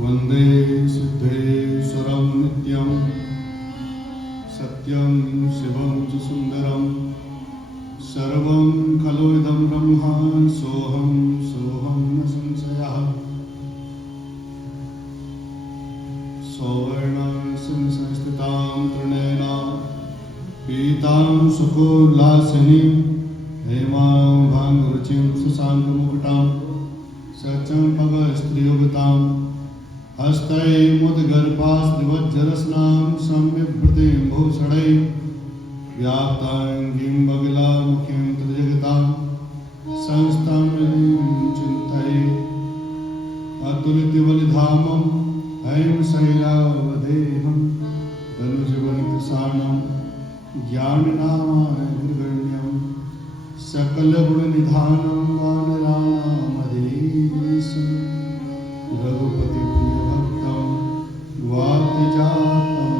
वंदे सिद्धेश्वरं नित्यं सत्यं शिवं च सुंदरं सर्वं खलु इदं ब्रह्मा सोऽहं न संशयः सौवर्णसंस्थितां तृणेन पीतां सुकोल्लासिनीं हेमां भाङ्गरुचिं शशाङ्कमुकुटां सचम्पकस्त्रियुगतां हस्तैर्मुद्गर्भास्त्रिवज्ररत्नां संविभ्रतीं भूषणैः व्याप्ताङ्गीं बगलामुखीं त्रिजगतां संस्थां चिन्तये अतुलितबलिधामं ऐं शैलावदेहं धनुजवनकृशानं ज्ञाननामाग्रगण्यं सकलगुणनिधानं वानराणामधीशं रघुपतिप्रियभक्तं वातजातं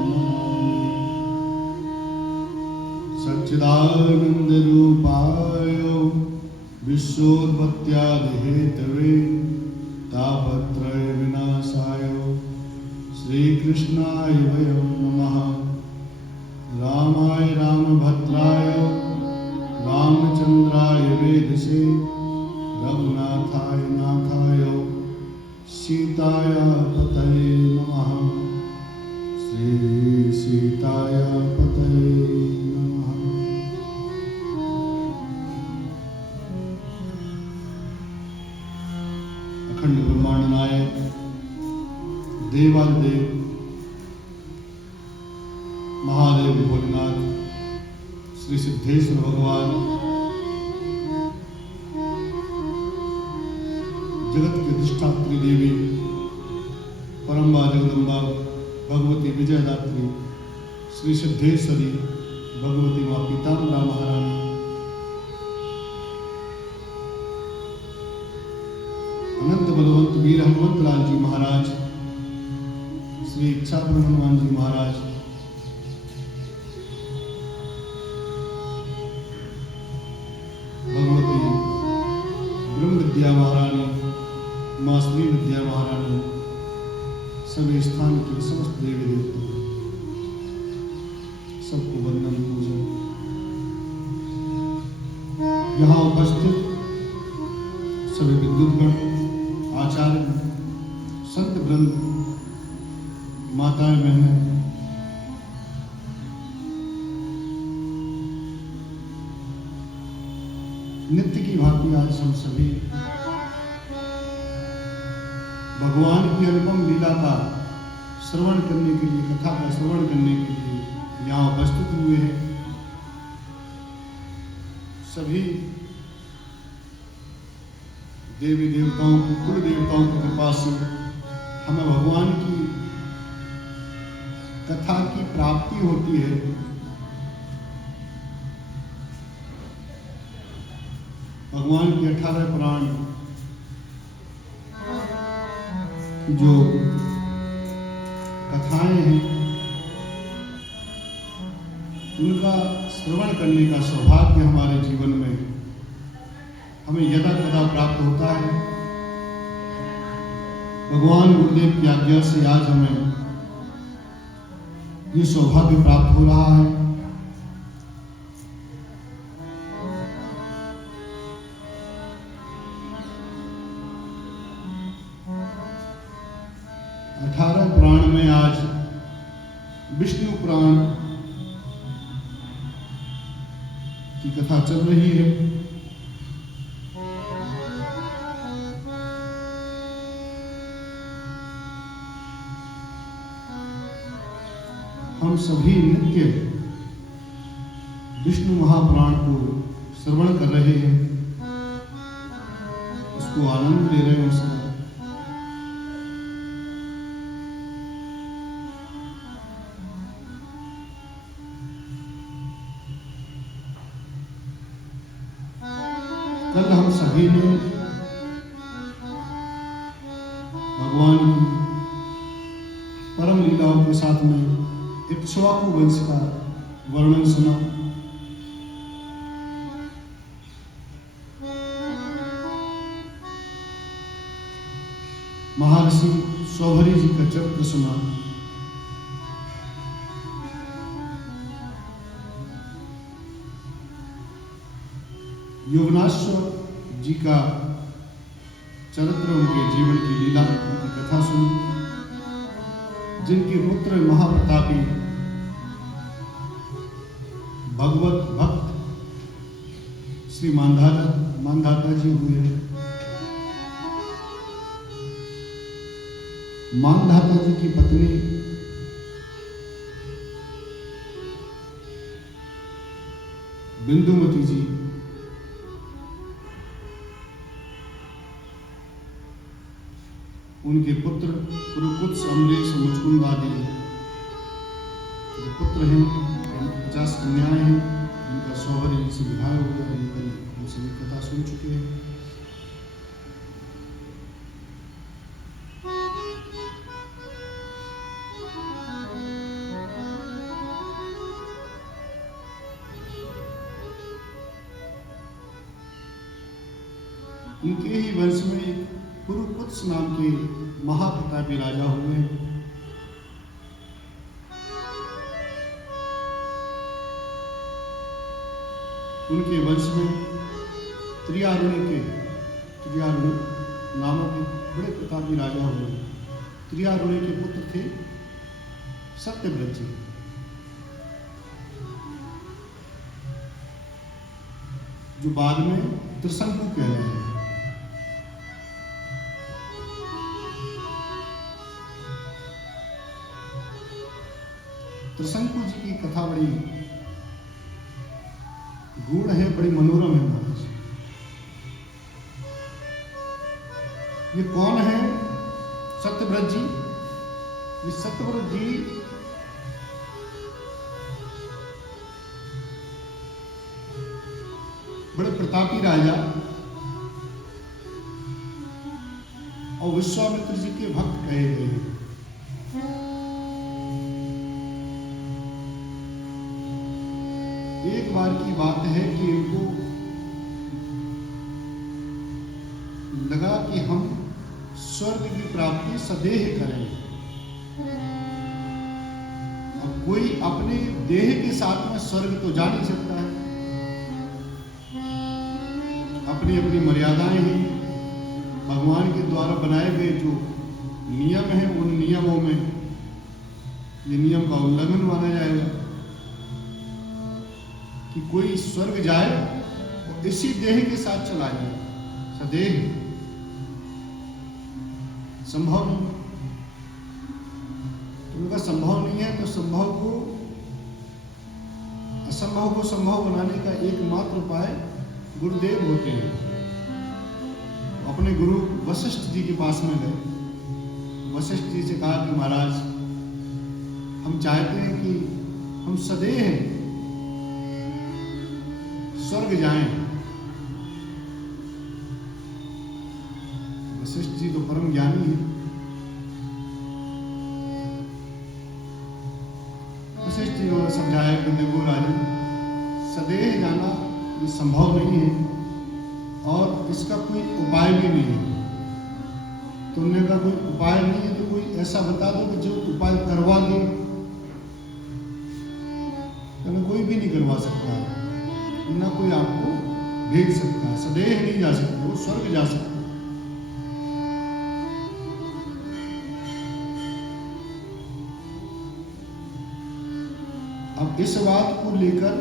सच्चिदानन्दरूपाय विश्वोत्पत्त्यादिहेतवे तापत्रयविनाशाय श्रीकृष्णाय वयं नमः। रामाय रामभद्राय रामचन्द्राय वेदसे रघुनाथाय नाथाय सीताय पतये नमः। श्री सीताय पतये नमः। अखंड ब्रह्मांड नायक देवादिदेव महादेव भोलेनाथ श्री सिद्धेश्वर भगवान जगत की अधिष्ठात्री देवी परम्बा जगदम्बा भगवती विजयदात्री श्री सिद्धेश्वरी भगवती माँ पीताम्बरा महारानी अनंत बलवंत वीर हनुमंत लाल जी महाराज श्री इच्छापुर हनुमान जी महाराज भगवती ब्रह्म विद्या महारानी माँ श्री विद्या महारानी सभी स्थान के समस्त देवी देवता सबको वंदन पूजन। यहाँ उपस्थित सभी विद्युतगण आचार्य संत वृंद माताएं बहनें नित्य की भांति आज हम सभी भगवान की अनुपम लीला का श्रवण करने के लिए कथा का श्रवण करने के लिए यहाँ उपस्थित हुए हैं। सभी देवी देवताओं की कुल देवताओं की कृपा से हमें भगवान की कथा की प्राप्ति होती है। भगवान के 18 पुराण जो कथाएं हैं उनका श्रवण करने का सौभाग्य हमारे जीवन में हमें यदा कदा प्राप्त होता है। भगवान गुरुदेव की आज्ञा से आज हमें ये सौभाग्य प्राप्त हो रहा है। पुराण में आज विष्णु पुराण की कथा चल रही है। हम सभी नित्य विष्णु महापुराण को श्रवण कर रहे हैं, उसको आनंद ले रहे हैं। उसका कल हम सभी ने भगवान की परम लीलाओं के साथ में इक्ष्वाकु वंश का वर्णन सुना। महर्षि सौभरी जी का चरित्र सुना। युवनाश्वर जी का चरित्र, उनके जीवन की लीला, उनकी कथा सुनी, जिनके पुत्र महाप्रतापी भगवत भक्त श्री मानधाता जी हुए। मानधाता जी की पत्नी बिंदुमती जी उनके पुत्र कुरुकुत्स, अमरीश, मुचकुंद आदि जो पुत्र हैं, 50 कन्याएं हैं, जिनका सौभरी से विवाह हुआ। हम सभी कथा सुन चुके हैं। उनके ही वंश में एक कुरुकुत्स नाम के महाप्रतापी राजा हुए। उनके वंश में त्रियारुणी नामों के बड़े प्रतापी राजा हुए। त्रियारुणी के पुत्र थे सत्यव्रत जी। जो बाद में त्रिशंकु कहलाए हैं। त्रिशंकु जी की कथा बड़ी गूढ़ है, बड़ी मनोरम है महाराज। ये कौन है? सत्यव्रत जी। ये सत्यव्रत जी बड़े प्रतापी राजा और विश्वामित्र जी के भक्त कहे गए हैं। एक बार की बात है कि इनको लगा कि हम स्वर्ग की प्राप्ति सदेह करें। अब कोई अपने देह के साथ में स्वर्ग तो जा नहीं सकता है। अपनी अपनी मर्यादाएं हैं, भगवान के द्वारा बनाए गए जो नियम हैं, उन नियमों में ये नियम का उल्लंघन माना जाएगा कि कोई स्वर्ग जाए और इसी देह के साथ चला जाए। सदेह संभव नहीं। तो उनका संभव नहीं है, तो असंभव को संभव बनाने का एकमात्र उपाय गुरुदेव होते हैं। अपने गुरु वशिष्ठ जी के पास में गए। वशिष्ठ जी से कहा कि महाराज, हम चाहते हैं कि हम सदेह स्वर्ग जाएं। वशिष्ठ जी तो परम ज्ञानी है। वशिष्ठ जी ने समझाया कि देखो राजन, सदेह जाना ये संभव नहीं है और इसका कोई उपाय भी नहीं है। तुमने कहा कोई उपाय नहीं है तो कोई ऐसा बता दो कि जो उपाय करवा दे। कोई भी नहीं करवा सकता है, ना कोई आपको भेज सकता है। सदेह नहीं जा सकता, वो स्वर्ग जा सकता है। अब इस बात को लेकर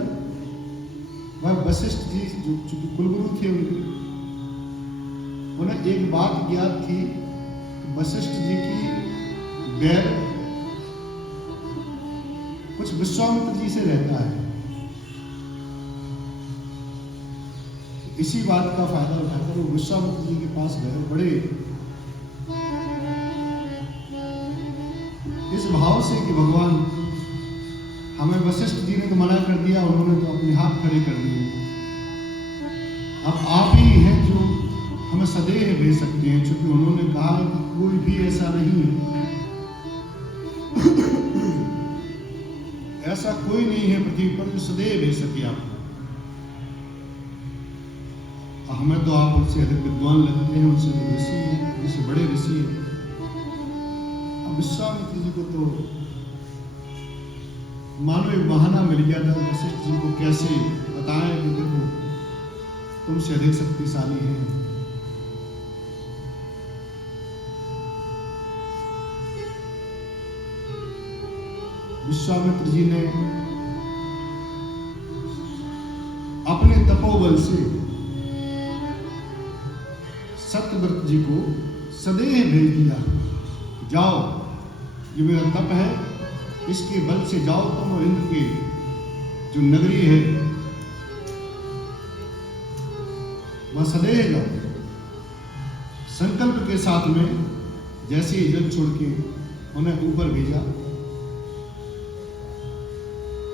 वह वशिष्ठ जी जो कुलगुरु थे उन्हें एक बात याद थी कि वशिष्ठ जी की बैर कुछ विश्वामित्र जी से रहता है। इसी बात का फायदा उठाकर वो विश्वामित्र जी के पास गए। बड़े इस भाव से कि भगवान, हमें वशिष्ठ जी ने तो मना कर दिया, उन्होंने तो अपने हाथ खड़े कर दिए। अब आप ही हैं जो हमें सदेह भेज सकते हैं, क्योंकि उन्होंने कहा कि कोई भी ऐसा नहीं है, ऐसा कोई नहीं है पृथ्वी पर जो सदैव भेज सके आपको। हमें तो आप उनसे अधिक विद्वान लगते हैं, उनसे ऋषि हैं, उनसे बड़े ऋषि हैं। विश्वामित्र जी को तो मानो एक बहाना मिल गया था वशिष्ठ जी को कैसे बताएं कि देखो तुमसे अधिक शक्तिशाली है। विश्वामित्र जी ने अपने तपोबल से सत्यव्रत जी को सदैव भेज दिया, जाओ ये मेरा तप है, इसके बल से जाओ तुम और इंद्र की जो नगरी है वह सदैव जाओ। संकल्प के साथ में जैसे ही जल छोड़ के उन्हें ऊपर भेजा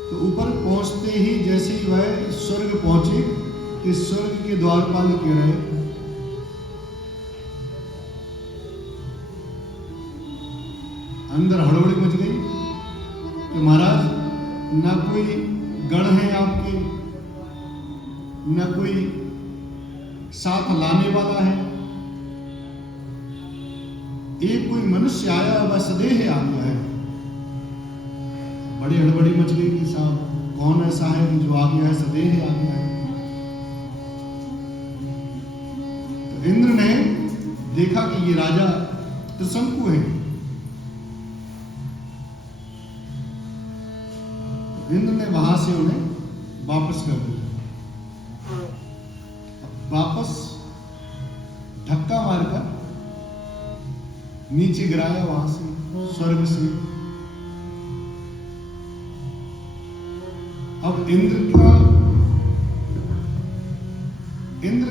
तो ऊपर पहुंचते ही जैसे ही वह स्वर्ग पहुंचे कि स्वर्ग के द्वारपाल कह रहे अंदर हड़बड़ी मच गई कि महाराज ना कोई गण है आपके, न कोई साथ लाने वाला है, एक कोई मनुष्य आया वह सदेह आ गया है। बड़ी हड़बड़ी मच गई कि साहब कौन ऐसा है कि जो आ गया है, सदेह आ गया है। तो इंद्र ने देखा कि ये राजा त्रिशंकु है। इंद्र ने वहां से उन्हें वापस कर दिया। वापस धक्का मारकर नीचे गिराया वहां से स्वर्ग से। अब इंद्र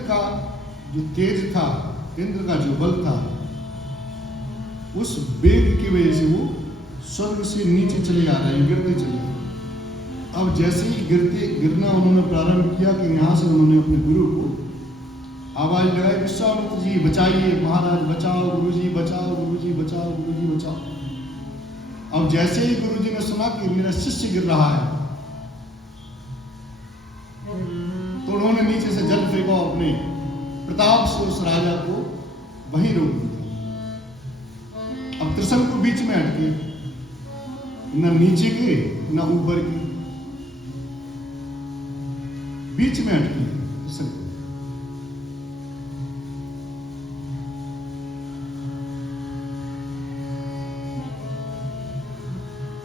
का जो तेज था, इंद्र का जो बल था, उस वेग की वजह से वो स्वर्ग से नीचे चले आ रहे हैं, गिरते चले। अब जैसे ही गिरना उन्होंने प्रारंभ किया कि यहां से उन्होंने अपने गुरु को आवाज लगाई, विश्वामित्र जी बचाइए, महाराज बचाओ, गुरुजी बचाओ, गुरुजी बचाओ, गुरुजी बचाओ। अब जैसे ही गुरुजी ने सुना कि मेरा शिष्य गिर रहा है तो उन्होंने नीचे से जल फेंका, अपने प्रताप से उस राजा को वहीं रोक दिया। अब त्रिशंकु बीच में अटके, न नीचे के न ऊपर के, बीच में अटके त्रिशंकु।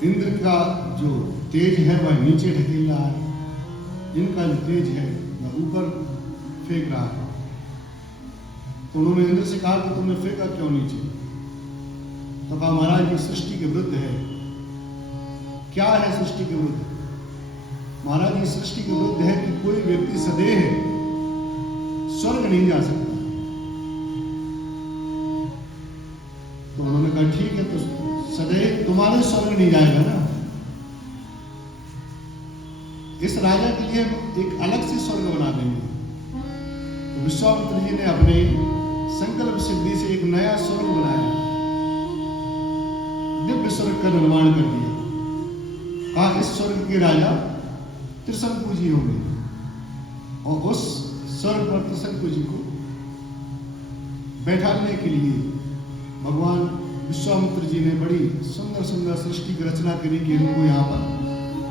इंद्र का जो तेज है वह नीचे ढकेल रहा है, इनका जो तेज है वह ऊपर फेंक रहा है। तो उन्होंने इंद्र से कहा कि तुमने फेंका क्यों नीचे? तो कहा महाराज ये सृष्टि के विरुद्ध है। क्या है सृष्टि के विरुद्ध? महाराज ये सृष्टि के विरुद्ध है कि कोई व्यक्ति सदैव स्वर्ग नहीं जा सकता। तो उन्होंने कहा ठीक है, तो सदैव तुम्हारे स्वर्ग नहीं जाएगा ना, इस राजा के लिए एक अलग से स्वर्ग बना देंगे। तो विश्वामित्र जी ने अपने संकल्प सिद्धि से एक नया स्वर्ग बनाया, दिव्य स्वर्ग का निर्माण कर दिया। कहा इस स्वर्ग के राजा त्रिशंकु जी होंगे, और उस स्वर्ग पर त्रिशंकु जी को बैठाने के लिए भगवान विश्वामित्र जी ने बड़ी सुंदर सुंदर सृष्टि की रचना करी कि इनको यहाँ पर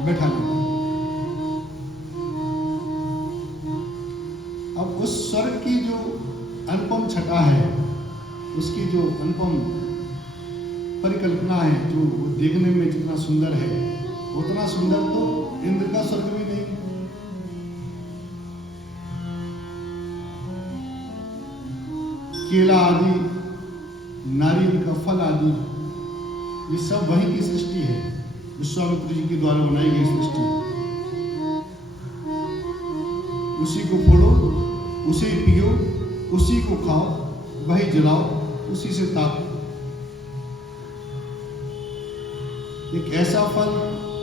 बैठा लिया। अब उस स्वर्ग की जो अनुपम छटा है, उसकी जो अनुपम परिकल्पना है, जो देखने में जितना सुंदर है उतना सुंदर तो इंद्र का स्वर्ग भी नहीं। केला आदि, नारियल का फल आदि, ये सब वही की सृष्टि है, विश्वामित्र जी के द्वारा बनाई गई सृष्टि। उसी को फोड़ो, उसे पियो, उसी को खाओ, वही जलाओ, उसी से तापो। एक ऐसा फल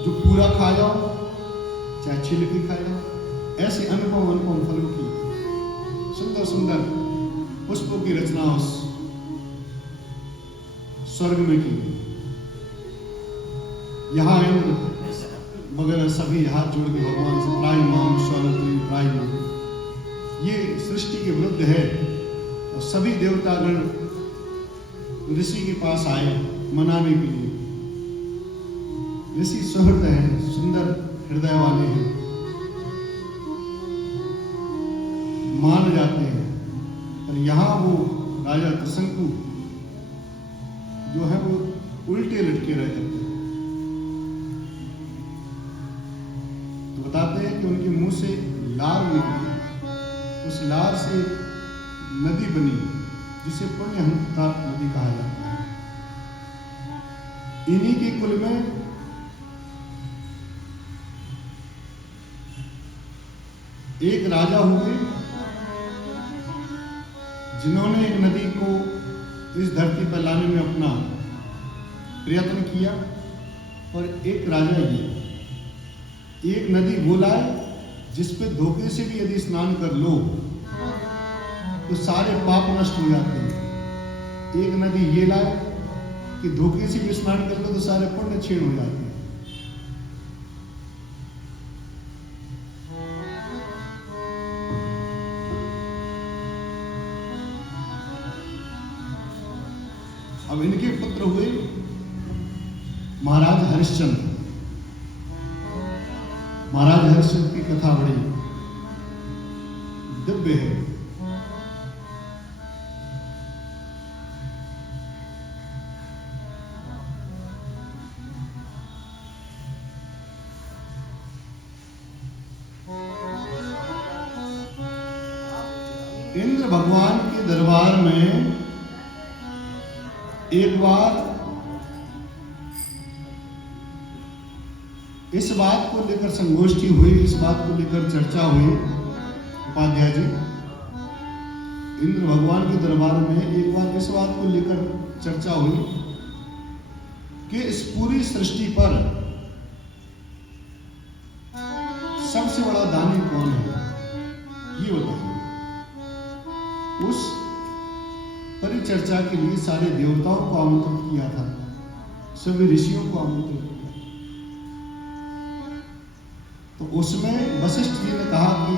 जो पूरा खा जाओ, चाहे छिलके खा जाओ, ऐसे अनुपम अनुपम फलों की सुंदर सुंदर पुष्पों की रचना उस स्वर्ग में की गई। यहाँ इंद्र मगर सभी हाथ जोड़ के भगवान से प्राय माम स्वामी प्राय माम, ये सृष्टि के विरुद्ध है। और सभी देवतागण ऋषि के पास आए मनाने के लिए। ऋषि सुहृद हैं, सुंदर हृदय वाले हैं, मान जाते हैं। पर यहाँ वो राजा त्रिशंकु जो है वो उल्टे लटके रह जाते हैं। तो बताते हैं कि उनके मुंह से लार निकली, उस लार से नदी बनी जिसे पुण्यहंता नदी कहा जाता है। इन्हीं के कुल में एक राजा हुए जिन्होंने एक नदी को इस धरती पर लाने में अपना प्रयत्न किया। और एक राजा ये एक नदी वो लाए जिस पे धोखे से भी यदि स्नान कर लो तो सारे पाप नष्ट हो जाते हैं। एक नदी ये लाए कि धोखे से भी स्नान कर लो तो सारे पुण्य क्षीण हो जाते हैं। अब इनके पुत्र हुए महाराज हरिश्चंद्र। महाराज हरिश्चंद्र की कथा बड़ी दिव्य है। इंद्र भगवान के दरबार में एक बार इस बात को लेकर संगोष्ठी हुई, इस बात को लेकर चर्चा हुई। उपाध्याय जी, इंद्र भगवान के दरबार में एक बार इस बात को लेकर चर्चा हुई कि इस पूरी सृष्टि पर सबसे बड़ा दानी कौन है, ये बताइए। उस परिचर्चा के लिए सारे देवताओं को आमंत्रित किया था, सभी ऋषियों को आमंत्रित किया। तो उसमें वशिष्ठ जी ने कहा कि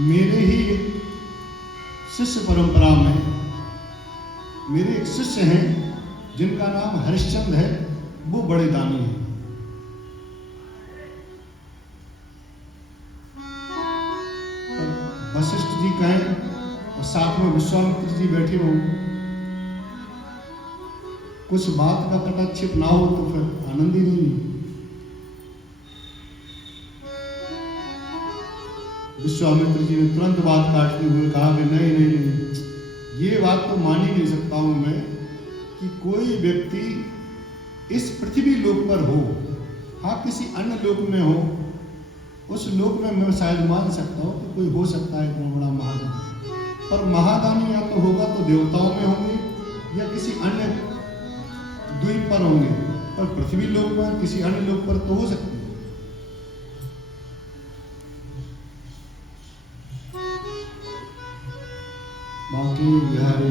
मेरे ही शिष्य परंपरा में मेरे एक शिष्य हैं जिनका नाम हरिश्चंद्र है, वो बड़े दानी हैं। वशिष्ठ जी कहें और साथ में विश्वामित्र जी बैठे हो, कुछ बात का कटाक्षेप ना हो तो फिर आनंद ही नहीं। विश्वामित्र जी ने तुरंत बात काटते हुए कहा कि नहीं, ये बात तो मान ही नहीं सकता हूं मैं कि कोई व्यक्ति इस पृथ्वी लोक पर हो। हाँ, किसी अन्य लोक में हो, उस लोक में मैं शायद मान सकता हूं कि कोई हो सकता है इतना बड़ा महादानी, पर महादानी या तो होगा तो देवताओं में होंगे या किसी अन्य द्वीप पर होंगे, पर पृथ्वी लोक में किसी अन्य लोक पर तो हो सकते हैं। बाकी बिहारी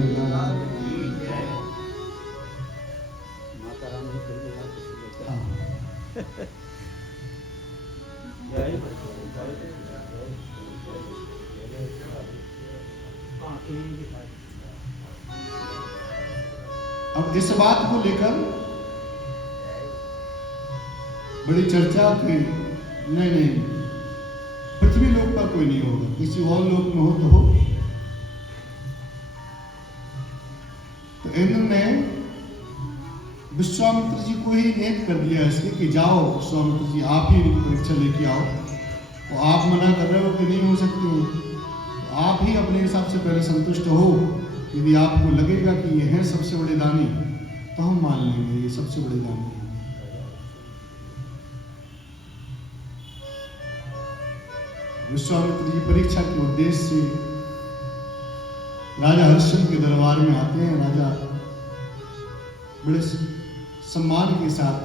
अब इस बात को लेकर बड़ी चर्चा की। नहीं, पृथ्वी लोक पर कोई नहीं होगा, किसी और लोक में हो तो हो। तो इंद्र ने विश्वामित्र जी को ही नियत कर दिया इसलिए कि जाओ विश्वामित्र जी, आप ही इनकी परीक्षा लेके आओ। तो आप मना कर रहे हो कि नहीं हो सकती, तो आप ही अपने हिसाब से पहले संतुष्ट हो। यदि आपको लगेगा कि ये है सबसे बड़े दानी तो हम मान लेंगे ये सबसे बड़े दानी है। विश्वामित्र जी परीक्षा के उद्देश्य से राजा हरिश्चंद्र के दरबार में आते हैं। राजा बड़े सम्मान के साथ,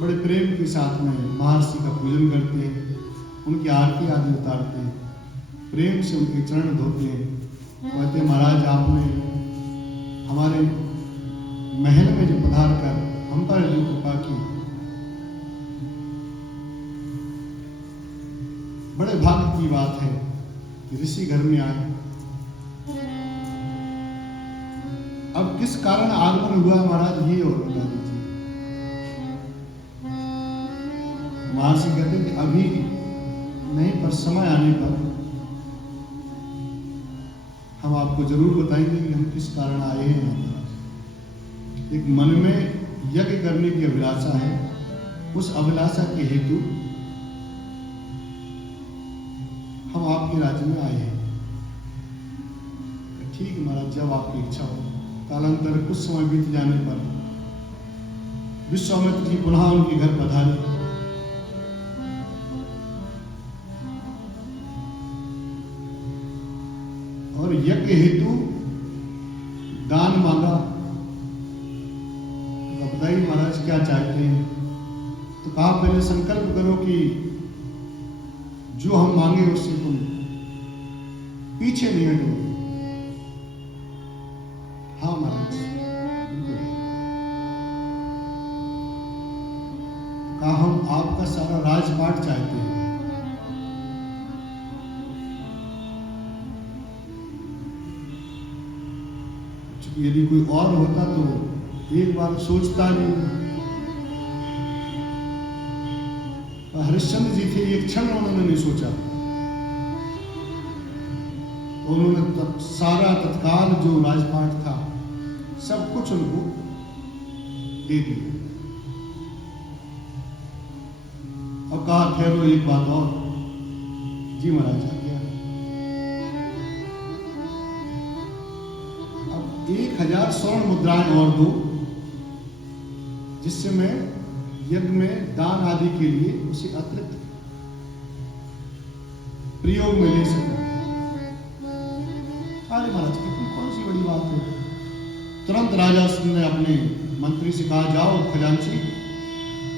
बड़े प्रेम के साथ में महर्षि का पूजन करते हैं, उनकी आरती आदि उतारते हैं, प्रेम से उनके चरण धोते हैं। कहते हैं महाराज, आपने हमारे महल में जो पधार कर हम पर जो कृपा की, बड़े भाग्य की बात है कि ऋषि घर में आए। अब किस कारण आगमन हुआ महाराज, ये और बता दीजिए। महर्षि कहते कि अभी नहीं, पर समय आने पर हम आपको जरूर बताएंगे कि हम किस कारण आए हैं यहाँ पर। एक मन में यज्ञ करने की अभिलाषा है, उस अभिलाषा के हेतु हम आपके राज्य में आए हैं। ठीक है महाराज, जब आपकी इच्छा हो। कालांतर कुछ समय बीत जाने पर विश्वामित्र जी पुनः उनके घर पधारे। और यज्ञ हेतु दान मांगा। तो बताइए महाराज क्या चाहते हैं? तो कहा पहले संकल्प करो कि जो हम मांगे उससे तुम पीछे नहीं हटोगे। हाँ महाराज, बिल्कुल। कहा हम आपका सारा राजपाट चाहते हैं। यदि कोई और होता तो एक बार सोचता नहीं। हरिश्चंद्र जी थे, एक क्षण उन्होंने नहीं सोचा। तो उन्होंने सारा तत्काल जो राजपाट था सब कुछ उनको दे दिया। अब कहा ठहरो, एक बात और। जी महाराज, आ गया। अब 1000 स्वर्ण मुद्राएं और दो, जिससे मैं यज्ञ में दान आदि के लिए उसे अतिरिक्त प्रयोग में ले सकूं। अरे महाराज, कितनी कौन सी बड़ी बात है। तुरंत राजा ने अपने मंत्री से कहा, जाओ खजांची,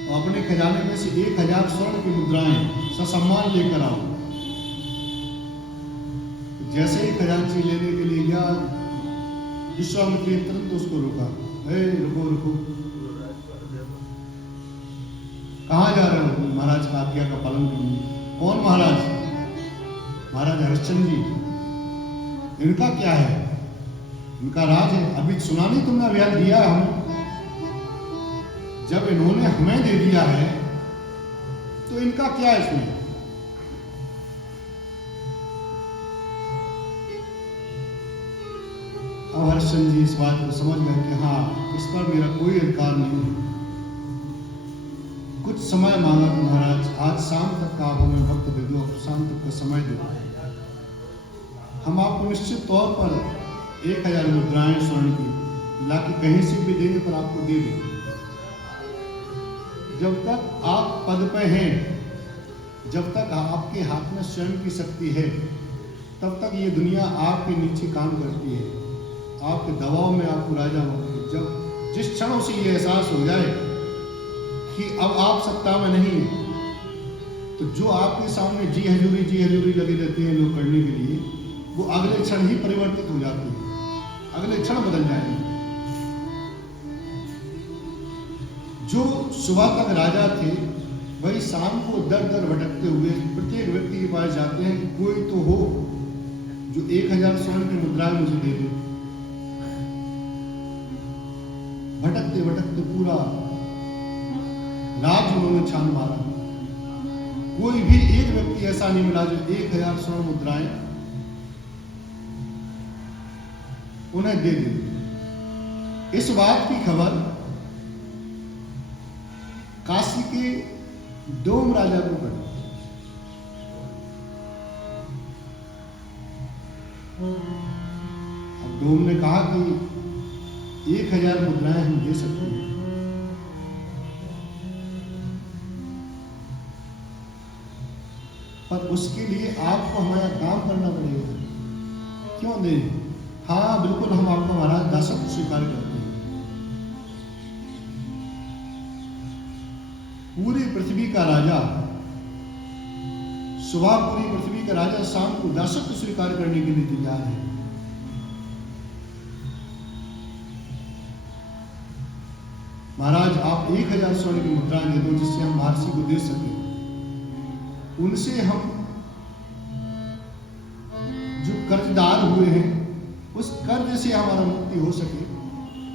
और अपने खजाने में से 1000 स्वर्ण की मुद्राएं ससम्मान लेकर आओ। जैसे ही खजांची लेने के लिए गया, विश्वामित्र ने तुरंत उसको रोका। रुको रुको, कहाँ जा रहे हो? महाराज का आज्ञा का पालन करने। कौन महाराज? महाराज हरिश्चंद्र जी। इनका क्या है? इनका राज है। अभी सुना नहीं तुमने? अभ्यास दिया है हमें। जब इन्होंने हमें दे दिया है तो इनका क्या है इसमें? अब हरिश्चंद्र जी इस बात को समझ गए कि हाँ, इस पर मेरा कोई अधिकार नहीं है। कुछ समय मांगा तो महाराज, आज शाम तक का आप हमें वक्त दे दो, शाम तक का समय दो। हम आपको निश्चित तौर पर 1000 मुद्राएं स्वर्ण की लाके कहीं से भी देने पर आपको दे देंगे। जब तक आप पद पे हैं, जब तक आपके हाथ में स्वयं की शक्ति है, तब तक ये दुनिया आपके नीचे काम करती है, आपके दबाव में आपको राजा होती है। जब जिस क्षण उसे ये एहसास हो जाए कि अब आप सत्ता में नहीं है, तो जो आपके सामने जी हजूरी लगे रहते हैं लोग करने के लिए, वो अगले क्षण ही परिवर्तित हो जाते हैं, अगले क्षण बदल जाएंगे। जो सुबह तक राजा थे, वही शाम को दर दर भटकते हुए प्रत्येक व्यक्ति के पास जाते हैं कि कोई तो हो जो 1000 स्वर्ण की मुद्राएं मुझे दे दे। भटकते भटकते पूरा राज उन्होंने छान मारा। कोई भी एक व्यक्ति ऐसा नहीं मिला जो 1000 स्वर्ण मुद्राएं उन्हें दे दे। इस बात की खबर काशी के डोम राजा को पड़ी। अब डोम ने कहा कि 1000 मुद्राएं हम दे सकते हैं, पर उसके लिए आपको हमारा काम करना पड़ेगा। क्यों दें? हाँ बिल्कुल, हम आपका महाराज दासत्व स्वीकार करते हैं। पूरी पृथ्वी का राजा, सुबह पूरी पृथ्वी का राजा शाम को दासत्व स्वीकार करने के लिए तैयार है। महाराज आप 1000 स्वर्ण की मुद्राएं दे दो, जिससे हम महर्षि को दे सके। उनसे हम जो कर्जदार हुए हैं, उस कर्ज से हमारा मुक्ति हो सके,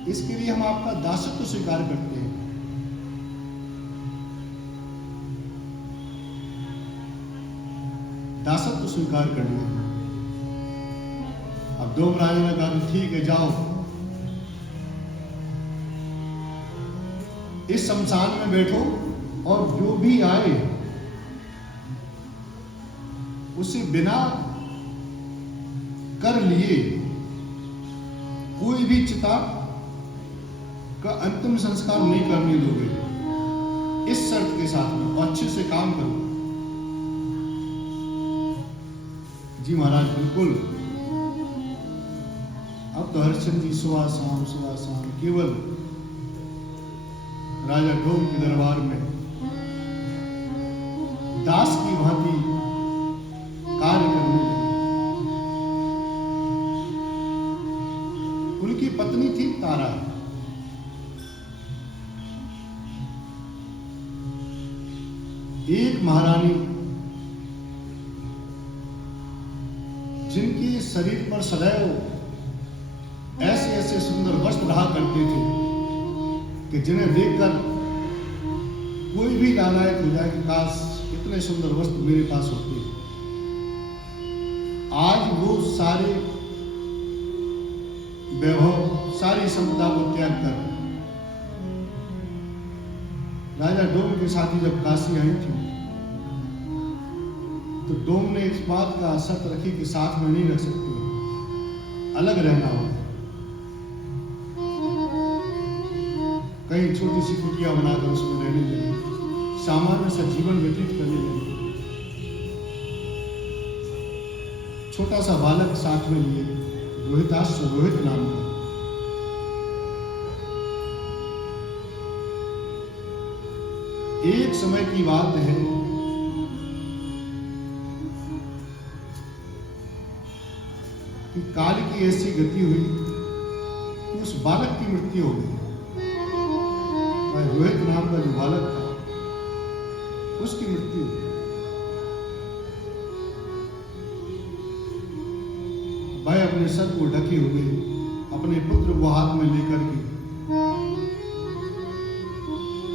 इसके लिए हम आपका दासत्व स्वीकार करते हैं। दासत्व स्वीकार कर लिया। अब दो राजा ने कहा ठीक है जाओ, इस शमशान में बैठो और जो भी आए उसे बिना कर लिए कोई भी चिता का अंतिम संस्कार नहीं करने दोगे, इस शर्त के साथ में, और अच्छे से काम करो। जी महाराज बिल्कुल। अब तो हरिश्चंद्र जी सुबह शाम केवल राजा डोम के दरबार में दास की भांति कार्य करने लगे। उनकी पत्नी थी तारा। एक महारानी जिनके शरीर पर सदैव ऐसे ऐसे सुंदर वस्त्र रहा करते थे कि जिन्हें देखकर कोई भी लालायित हो जाए कि काश इतने सुंदर वस्त्र मेरे पास होते। आज वो सारे वैभव, सारी संपदा को त्याग कर राजा डोम के साथी जब काशी आई थी तो डोम ने इस बात का शर्त रखी कि साथ में नहीं रख सकते, अलग रहना होगा। कहीं छोटी सी कुटिया बनाकर उसमें रहने लगे, सामान्य सा जीवन व्यतीत करने लगे। छोटा सा बालक साथ में लिए, रोहित नाम का। एक समय की बात है कि काल की ऐसी गति हुई कि उस बालक की मृत्यु हो गई। रोहित नाम का जो बालक था उसकी मृत्यु। भाई अपने सर को ढके हुए अपने पुत्र को हाथ में लेकर के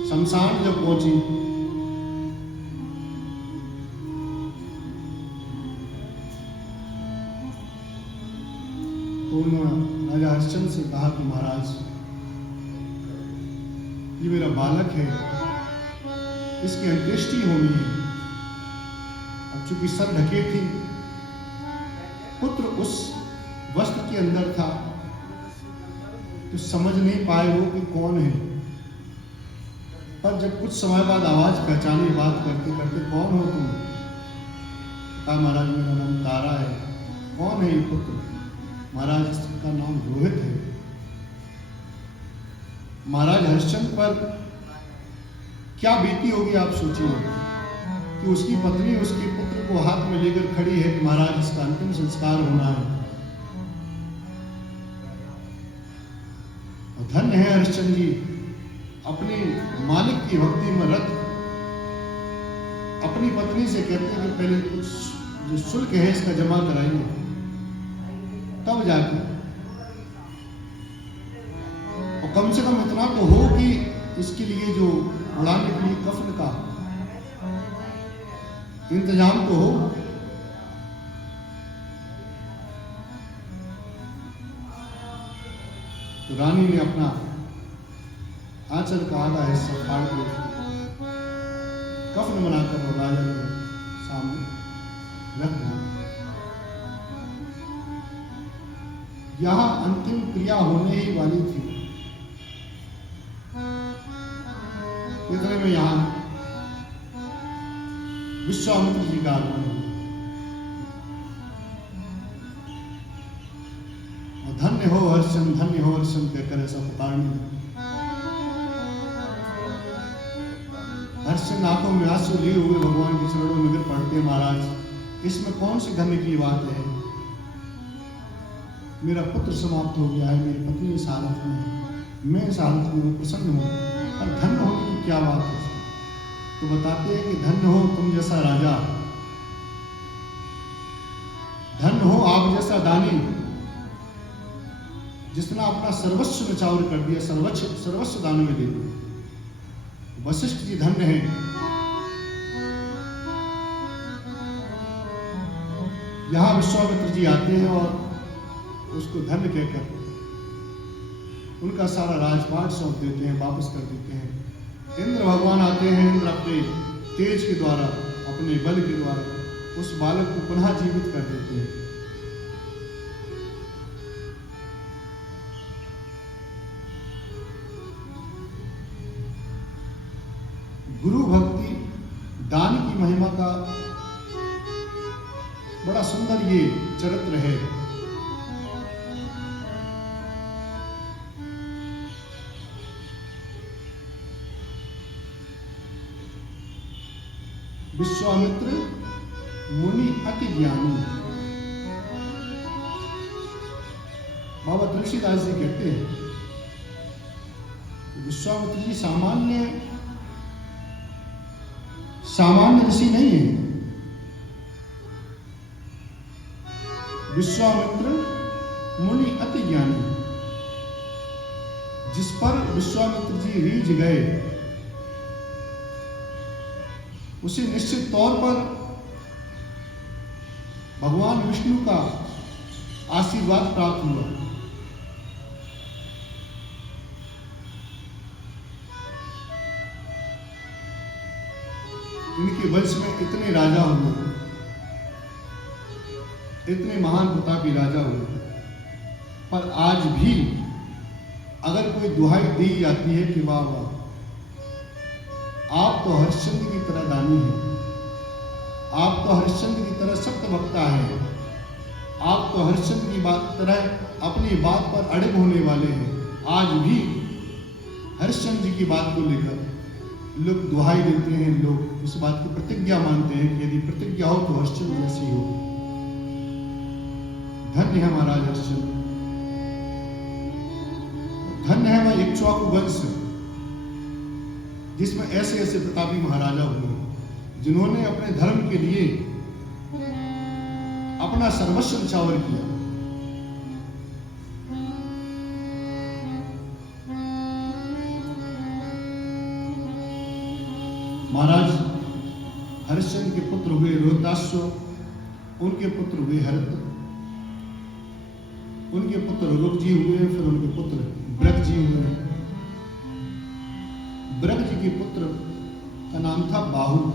शमशान जब पहुंची तो उन्होंने राजा हरिश्चंद्र से कहा कि महाराज ये मेरा बालक है, इसकी अंत्येष्टि होनी है। अब चूंकि सर ढके थी, पुत्र उस वस्त्र के अंदर था तो समझ नहीं पाए वो कि कौन है। पर जब कुछ समय बाद आवाज पहचानी, बात करते करते कौन हो तुम? कहा महाराज मेरा नाम तारा है। कौन है ये पुत्र? महाराज इसका नाम रोहित है। महाराज हरिश्चंद्र पर क्या बीती होगी आप सोचिए कि उसकी पत्नी उसके पुत्र को हाथ में लेकर खड़ी है कि महाराज इसका अंतिम संस्कार होना है। और धन्य है हरिश्चंद्र जी, अपने मालिक की भक्ति में रत अपनी पत्नी से कहते हैं कि पहले कुछ जो शुल्क है इसका जमा कराइए, तब जाके, और कम से कम इतना तो हो कि इसके लिए जो उड़ाने के लिए कफन का इंतजाम तो हो। तो रानी ने अपना आंचल का आधा हिस्सा फाड़ के कफन बनाकर और राजा के सामने रख दिया। यहां अंतिम क्रिया होने ही वाली थी। इतने में यहां विश्वामित्र जी का आगमन हुआ। धन्य हो हरिश्चंद्र, धन्य हो हरिश्चंद्र कहकर ऐसा पुकारने। हरिश्चंद्र आंखों में आंसू लिए हुए भगवान के चरणों में गिर पड़ते, महाराज इसमें कौन सी धन्य की बात है? मेरा पुत्र समाप्त हो गया है, मेरी पत्नी इस हालत में है, मैं इस हालत में प्रसन्न हूं, और धन्य होने की क्या बात है? तो बताते हैं कि धन्य हो तुम जैसा राजा, धन्य हो आप जैसा दानी, जिसने अपना सर्वस्व निछावर कर दिया, सर्वस्व दान में दे दिया। वशिष्ठ जी धन्य हैं। यहां विश्वामित्र जी आते हैं और उसको धन्य कहकर उनका सारा राजपाट सौंप देते हैं, वापस कर देते हैं। इंद्र भगवान आते हैं। इंद्र अपने तेज के द्वारा, अपने बल के द्वारा उस बालक को पुनः जीवित कर देते हैं। गुरु भक्ति दान की महिमा का बड़ा सुंदर ये चरित्र है। विश्वामित्र मुनि अति ज्ञानी। बाबा तुलसीदास जी कहते हैं विश्वामित्र जी सामान्य ऋषि नहीं है। विश्वामित्र मुनि अति ज्ञानी। जिस पर विश्वामित्र जी रीझ गए उसे निश्चित तौर पर भगवान विष्णु का आशीर्वाद प्राप्त हुआ। इनके वंश में इतने राजा हुए, इतने महान प्रतापी राजा हुए, पर आज भी अगर कोई दुहाई दी जाती है कि वाह वाह आप तो हरिश्चंद्र की तरह दानी हैं, आप तो हरिश्चंद्र की तरह सत्य वक्ता हैं, आप तो हरिश्चंद्र की तरह अपनी बात पर अड़िग होने वाले हैं, आज भी हरिश्चंद्र जी की बात को लेकर लोग दुहाई देते हैं। लोग इस बात की प्रतिज्ञा मानते हैं कि यदि प्रतिज्ञा हो तो हरिश्चंद्र जैसी हो। धन्य है महाराज हरिश्चंद्र, धन्य है वह इक्ष्वाकु वंश जिसमें ऐसे ऐसे प्रतापी महाराजा हुए जिन्होंने अपने धर्म के लिए अपना सर्वस्व न्यौछावर किया। महाराज हरिश्चंद्र के पुत्र हुए रोहिताश्व, उनके पुत्र हुए हरित, उनके पुत्र रुक जी हुए, फिर उनके पुत्र ब्रक जी हुए। ब्रक जी के पुत्र का नाम था बाहु।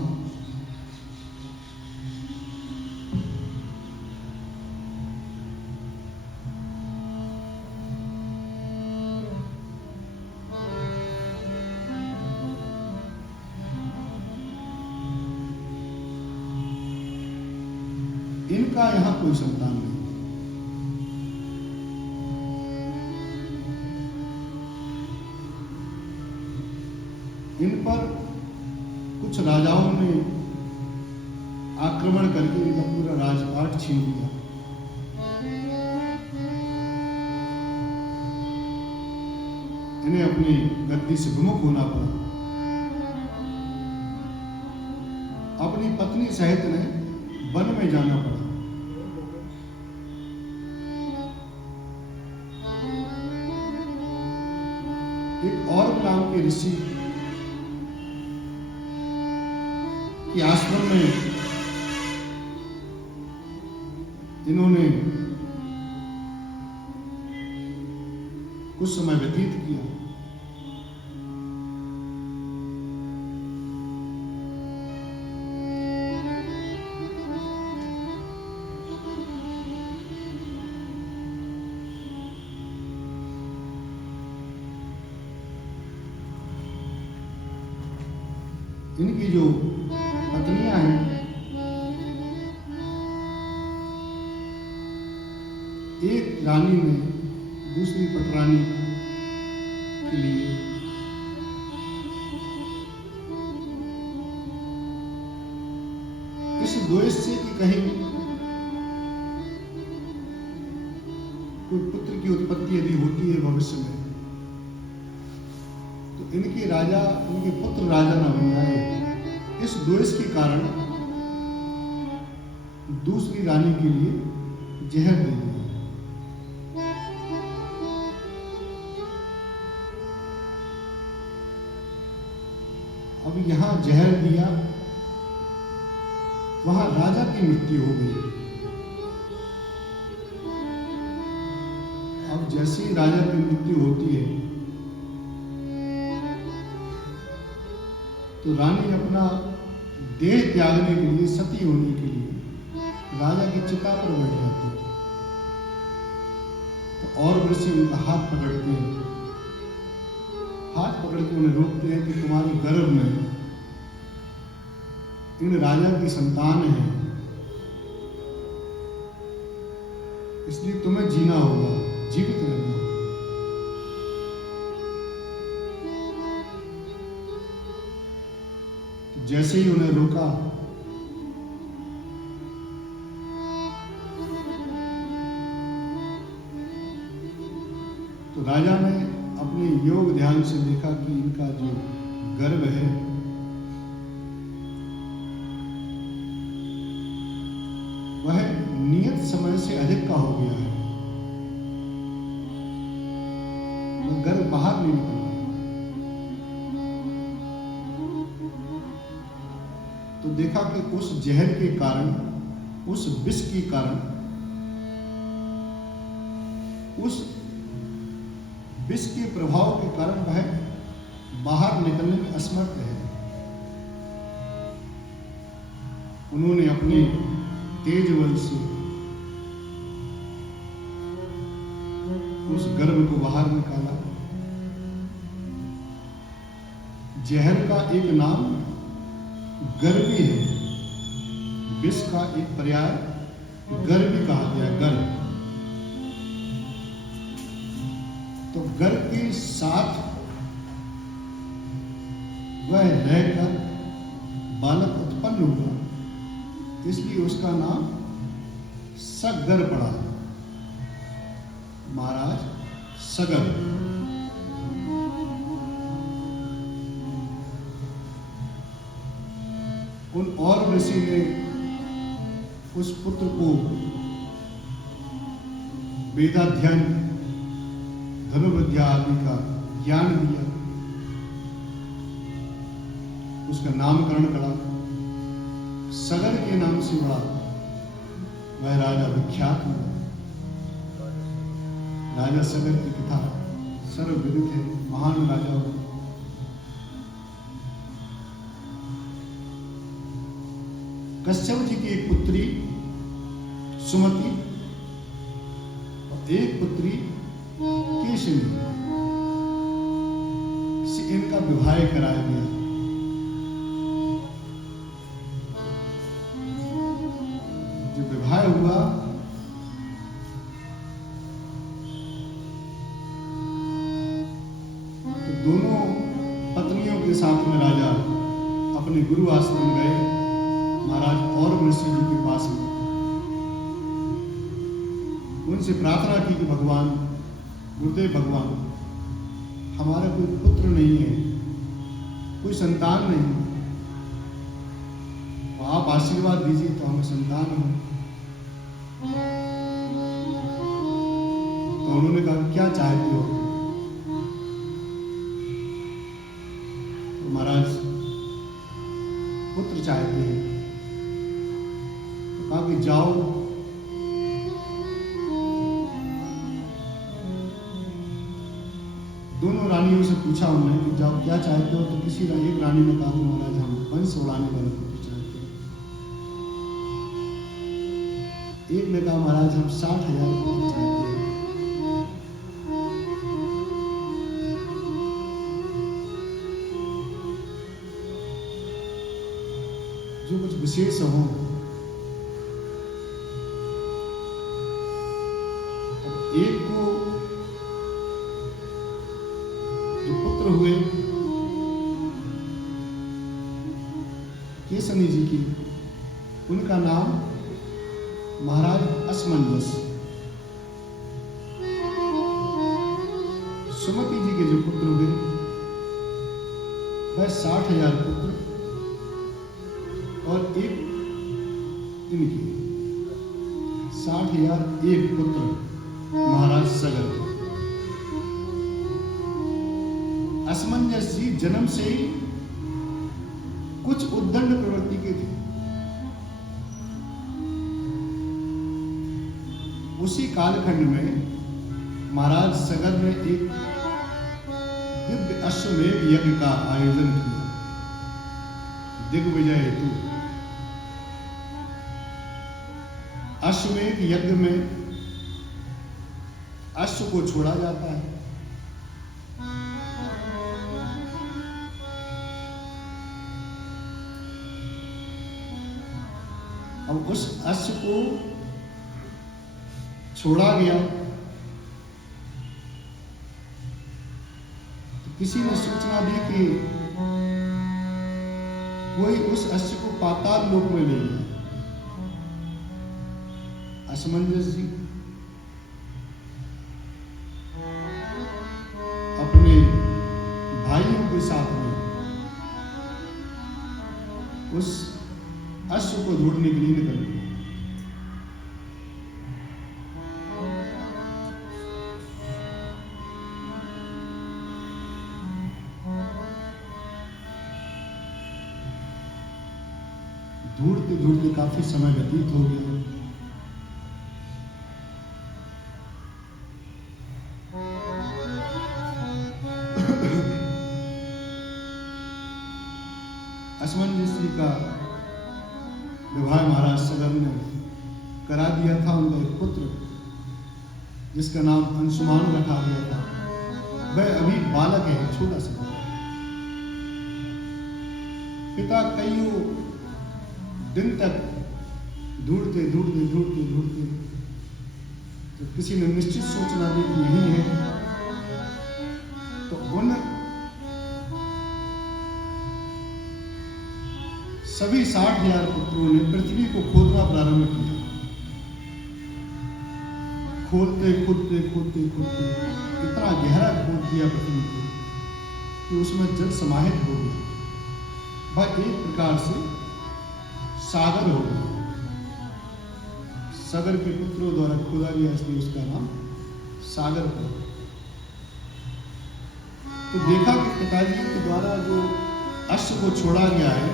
इनका यहां कोई संतान नहीं। इन पर कुछ राजाओं ने आक्रमण करके इनका पूरा राजपाट छीन लिया। इन्हें अपनी गद्दी से विमुख होना पड़ा। अपनी पत्नी सहित ने वन में जाना पड़ा। एक और नाम के ऋषि के आश्रम में इन्होंने कुछ समय व्यतीत किया। इनकी जो पत्नियां हैं, एक रानी ने दूसरी पटरानी के लिए इस द्वेष से कि कहीं कोई पुत्र की उत्पत्ति यदि होती है भविष्य में तो इनके राजा, इनके पुत्र राजा न बन जाए, इस द्वेष के कारण दूसरी रानी के लिए जहर दे दिया। अब यहाँ जहर दिया, वहां राजा की मृत्यु हो गई। अब जैसे ही राजा की मृत्यु होती है तो रानी अपना देह त्यागने के लिए, सती होने के लिए राजा की चिता पर बैठ जाती है। तो और ऋषि उनका हाथ पकड़ते हैं, हाथ पकड़ के उन्हें रोकते हैं कि तुम्हारे गर्भ में इन राजा की संतान है, इसलिए तुम्हें जीना होगा, जीवित रहना होगा। तो जैसे ही उन्हें रोका, तो राजा ने अपने योग ध्यान से देखा कि इनका जो गर्भ है वह नियत समय से अधिक का हो गया है, वह गर्भ बाहर नहीं निकल रहा। तो देखा कि उस जहर के कारण, उस विष के कारण, उस विष के प्रभाव के कारण वह बाहर निकलने में असमर्थ है। उन्होंने अपने तेज बल से उस गर्भ को बाहर निकाला। जहर का एक नाम गर्भी है, विष का एक पर्याय गर्भी कहा गया, गर्भ। तो गर्भ के साथ वह रहकर बालक उत्पन्न हुआ, इसलिए उसका नाम सगर पड़ा, महाराज सगर। उन और ऋषि ने उस पुत्र को वेदाध्ययन, धनुर्विद्या आदि का ज्ञान दिया, उसका नामकरण करा। सगर के नाम से बड़ा वह राजा विख्यात हुआ। राजा सगर की कथा सर्वविदित है, महान राजा हुआ। कश्यप जी की एक पुत्री सुमति और एक पुत्री केशिनी से इनका विवाह कराया गया। जब विवाह हुआ तो दोनों पत्नियों के साथ में राजा अपने गुरु आश्रम गए, महाराज और ऋषि जी के पास में। उनसे प्रार्थना की कि भगवान, गुरुदेव भगवान, हमारा कोई पुत्र नहीं है, कोई संतान नहीं, तो आप आशीर्वाद दीजिए तो हमें संतान हो। तो उन्होंने कहा क्या चाहते हो? तो महाराज पुत्र चाहते हैं। तो कहा कि जाओ दोनों रानियों से पूछा उन्होंने कि जाओ क्या चाहते हो? तो किसी एक रानी ने कहा महाराज हम वंश उड़ाने वाले पुत्र चाहते हैं। एक ने कहा महाराज हम 60,000 पुत्र चाहते हैं। जो कुछ विशेष हो। एक को जो पुत्र हुए केसनी जी की, उनका नाम महाराज असमंजस। सुमति जी के जो पुत्र हुए वह 60,000 पुत्र और एक इनकी 60,001 पुत्र महाराज सगर। असमंजस जी जन्म से ही कुछ उद्दंड प्रवृत्ति के थे। उसी कालखंड में महाराज सगर ने एक दिव्य अश्वमेध यज्ञ का आयोजन किया, दिग्विजय हेतु। अश्वमेध यज्ञ में अश्व को छोड़ा जाता है। अब उस अश्व को छोड़ा गया तो किसी ने सूचना दी कि कोई उस अश्व को पाताल लोक में ले गया। असमंजस जी अपने भाइयों के साथ में उस अश्व को ढूंढने के लिए निकल गए। ढूंढते ढूंढते काफी समय व्यतीत हो गया। असमंजस जी का विवाह महाराज सगर ने करा दिया था। उनका एक पुत्र जिसका नाम अंशुमान रखा गया था, वह अभी बालक है, छोटा सा। पिता कईयों दिन तक ढूंढते ढूंढते ढूंढते ढूंढते तो किसी ने निश्चित सूचना दी कि यही है। तो उन सभी 60,000 पुत्रों ने पृथ्वी को खोदना प्रारंभ किया। खोदते खोदते खोदते खोदते इतना गहरा खोद दिया पृथ्वी को कि उसमें जल समाहित हो गया। वह एक प्रकार से सागर हो गया। सागर के पुत्रों द्वारा खोदा गया, इसलिए उसका नाम सागर पड़ा। तो देखा कि पिताजी के द्वारा जो अश्व को छोड़ा गया है,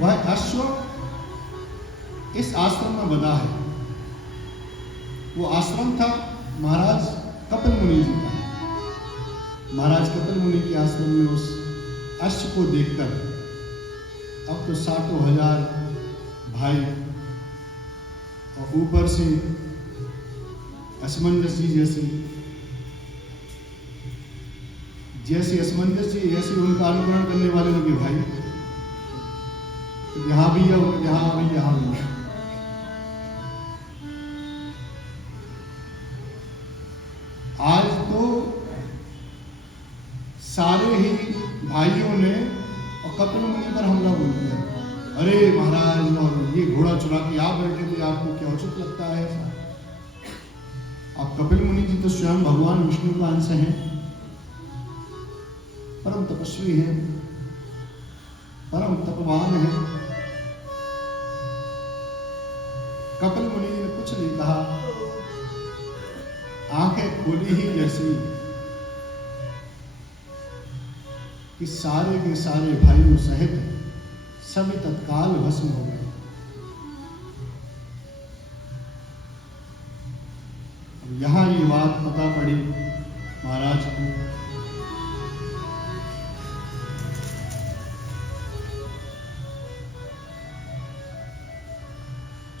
वह अश्व इस आश्रम में बंधा है। वो आश्रम था महाराज कपिल मुनि जी का। महाराज कपिल मुनि के आश्रम में उस अश्व को देखकर अब तो 60,000 भाई और ऊपर से असमंजस जी जैसे असमंजस जी ऐसे उनका अनुकरण करने वाले उनके भाई, यहां भी है, यहां भी, यहां भी। आज तो सारे ही भाइयों ने और कपिल मुनि पर हमला बोल दिया। अरे महाराज, और ये घोड़ा चुरा के आप बैठे थे, आपको क्या उचित लगता है? आप कपिल मुनि जी तो स्वयं भगवान विष्णु का अंश हैं, परम तपस्वी हैं, परम तपवान हैं। कपिल मुनि ने कुछ नहीं कहा, आंखें खोली ही जैसी कि सारे के सारे भाइयों सहित सभी तत्काल भस्म हो गए। यहां ये बात पता पड़ी महाराज को।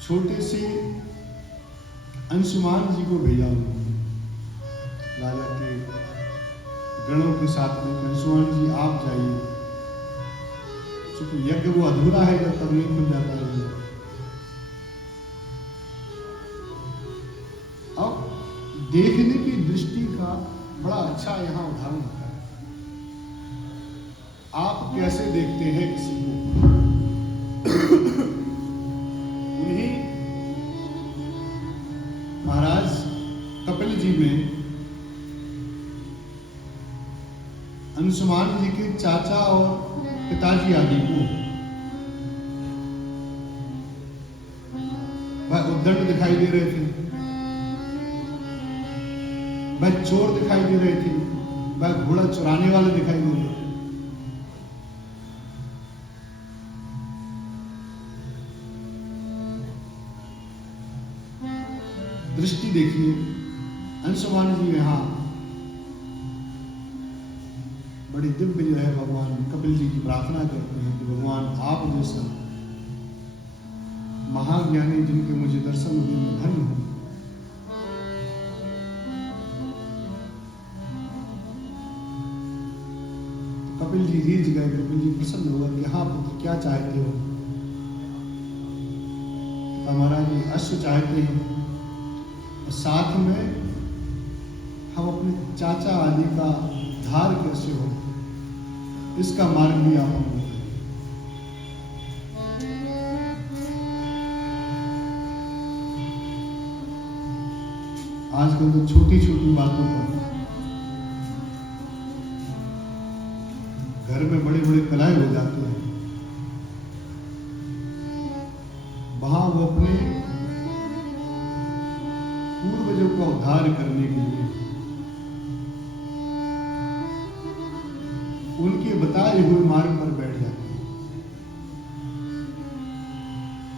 छोटे से अंशुमान जी को भेजा उन्होंने राजा के गणों के साथ में। अंशुमान जी आप जाइए, क्योंकि यज्ञ वो अधूरा है जब तक नहीं खुल जाता है। अब देखने की दृष्टि का बड़ा अच्छा यहाँ उदाहरण होता है। आप कैसे देखते हैं किसी को? उन्हीं महाराज कपिल जी में अंशुमान जी के चाचा और पिताजी आदि को वह उद्दंड दिखाई दे रहे थे, वह चोर दिखाई दे रहे थे, वह घोड़ा चुराने वाले दिखाई दे रहे थे। दृष्टि देखिए, अंशुमान जी यहाँ बड़ी दिव्य जो है भगवान कपिल जी की प्रार्थना करते हैं कि भगवान आप जैसा महाज्ञानी जिनके मुझे दर्शन हुए मैं धन्य हूं। तो कपिल जी रीझ गए, कपिल जी प्रसन्न हुआ कि हाँ पुत्र क्या चाहते हो? तो महाराज जी अश्व चाहते हैं और साथ में हम अपने चाचा आदि का धार कैसे हो इसका मार्ग भी आप हमको करें। आजकल तो छोटी छोटी बातों पर घर में बड़े बड़े कलह हो जाते हैं। वहां वो अपने पूर्वजों का उद्धार करने के लिए उनके बताए हुए मार्ग पर बैठ जाते हैं।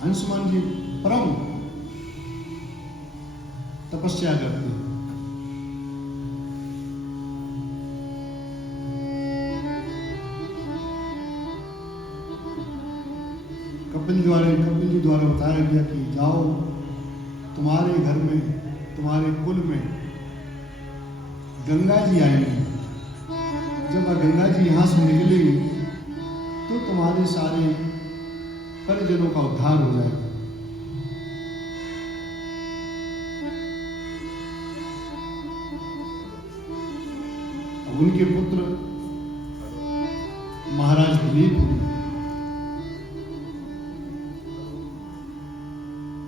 अंशुमान जी परम तपस्या करते हैं। कपिल जी द्वारा बताया गया कि जाओ, तुम्हारे घर में, तुम्हारे कुल में गंगा जी आएंगे। जब गंगा जी यहां से निकलेगी तो तुम्हारे सारे परिजनों का उद्धार हो जाएगा। अब उनके पुत्र महाराज दिलीप,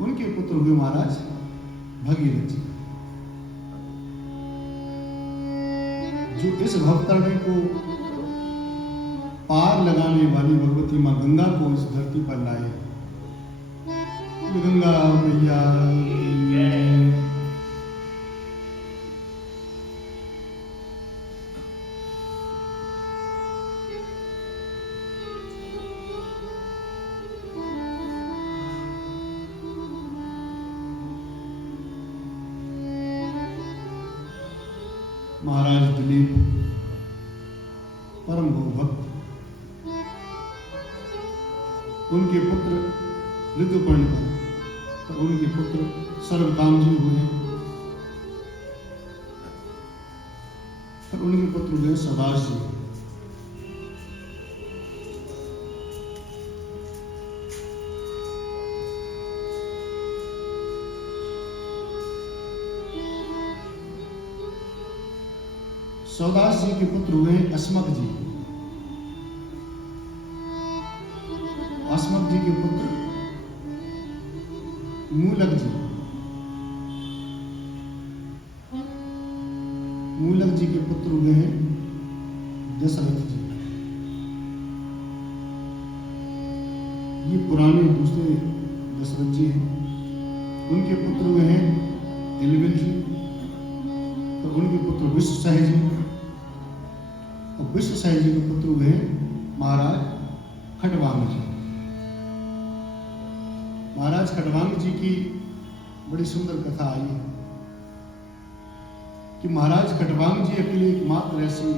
उनके पुत्र हुए महाराज भगीरथ जी, जो इस भवतरणी को पार लगाने वाली भगवती मां गंगा को इस धरती पर लाए। गंगा मैया महाराज दिलीप परम भक्त, उनके पुत्र ऋतुपर्ण तो उनके पुत्र सर्वकाम जी हुए, और उनके पुत्र हुए सदाश जी। सौदास जी के पुत्र हुए अस्मक जी। अस्मक जी के पुत्र मूलक जी। मूलक जी के पुत्र हुए हैं दशरथ जी। ये पुराने दूसरे दशरथ जी हैं। उनके पुत्र हुए हैं इलविल जी, तो उनके पुत्र विश्वसह जी, और विश्वसह जी के पुत्र हुए हैं महाराज खटवांग जी। महाराज खटवांग जी की बड़ी सुंदर कथा आई है कि महाराज खटवांग जी अकेले एकमात्र ऐसे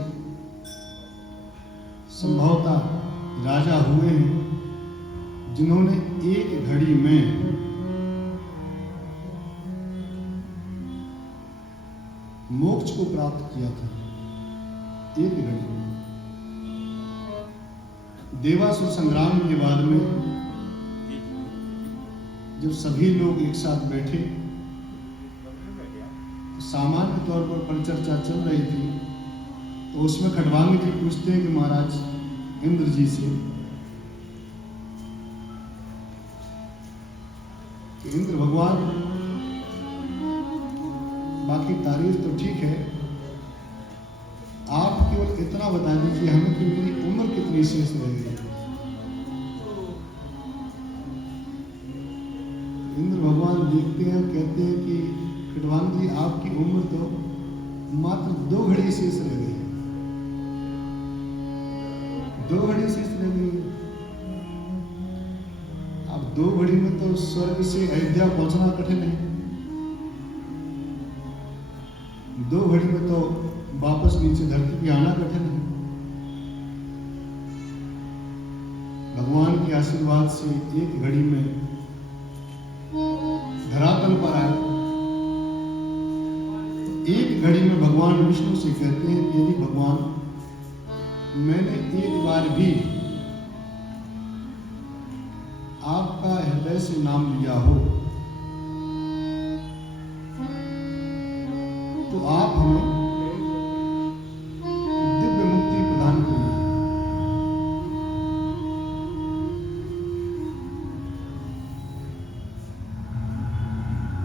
संभवतः राजा हुए हैं जिन्होंने एक घड़ी में मोक्ष को प्राप्त किया था। एक घड़ी में देवासुर संग्राम के बाद में जब सभी लोग एक साथ बैठे, सामान्य तौर पर परिचर्चा चल रही थी, तो उसमें खटवांग जी पूछते हैं कि महाराज इंद्र जी से कि इंद्र भगवान, बाकी तारीफ तो ठीक है, आप केवल इतना बता दीजिए हमें कि मेरी उम्र कितनी शेष रह गई। इंद्र भगवान देखते हैं, कहते हैं कि खटवांग जी आपकी उम्र तो मात्र 2 घड़ी शेष रह गई है। 2 घड़ी शेष रह गई है। अब 2 घड़ी में तो स्वर्ग से अयोध्या पहुंचना कठिन है। 2 घड़ी में तो वापस नीचे धरती पे आना कठिन है। भगवान के आशीर्वाद से 1 घड़ी में धरातल पर आए। 1 घड़ी में भगवान विष्णु से कहते हैं कि यदि भगवान मैंने एक बार भी आपका हृदय से नाम लिया हो तो आप हमें दिव्य मुक्ति प्रदान करिए।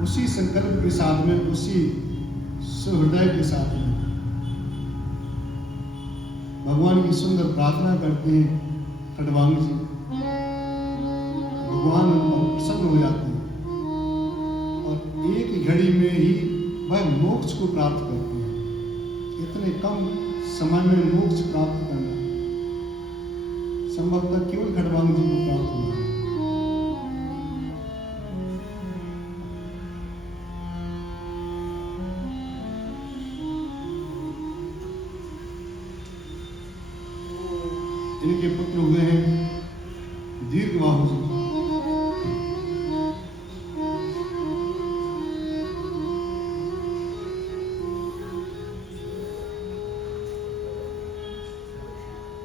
उसी संकल्प के साथ में, उसी सुहृदय के साथ में भगवान की सुंदर प्रार्थना करते हैं खड़वांग जी। भगवान उन पर प्रसन्न हो जाते हैं और 1 घड़ी में ही वह मोक्ष को प्राप्त करते हैं। इतने कम समय में मोक्ष प्राप्त करना संभवतः केवल खड़वांग जी को प्राप्त हुआ है। इनके पुत्र हुए हैं दीर्घबाहु जी।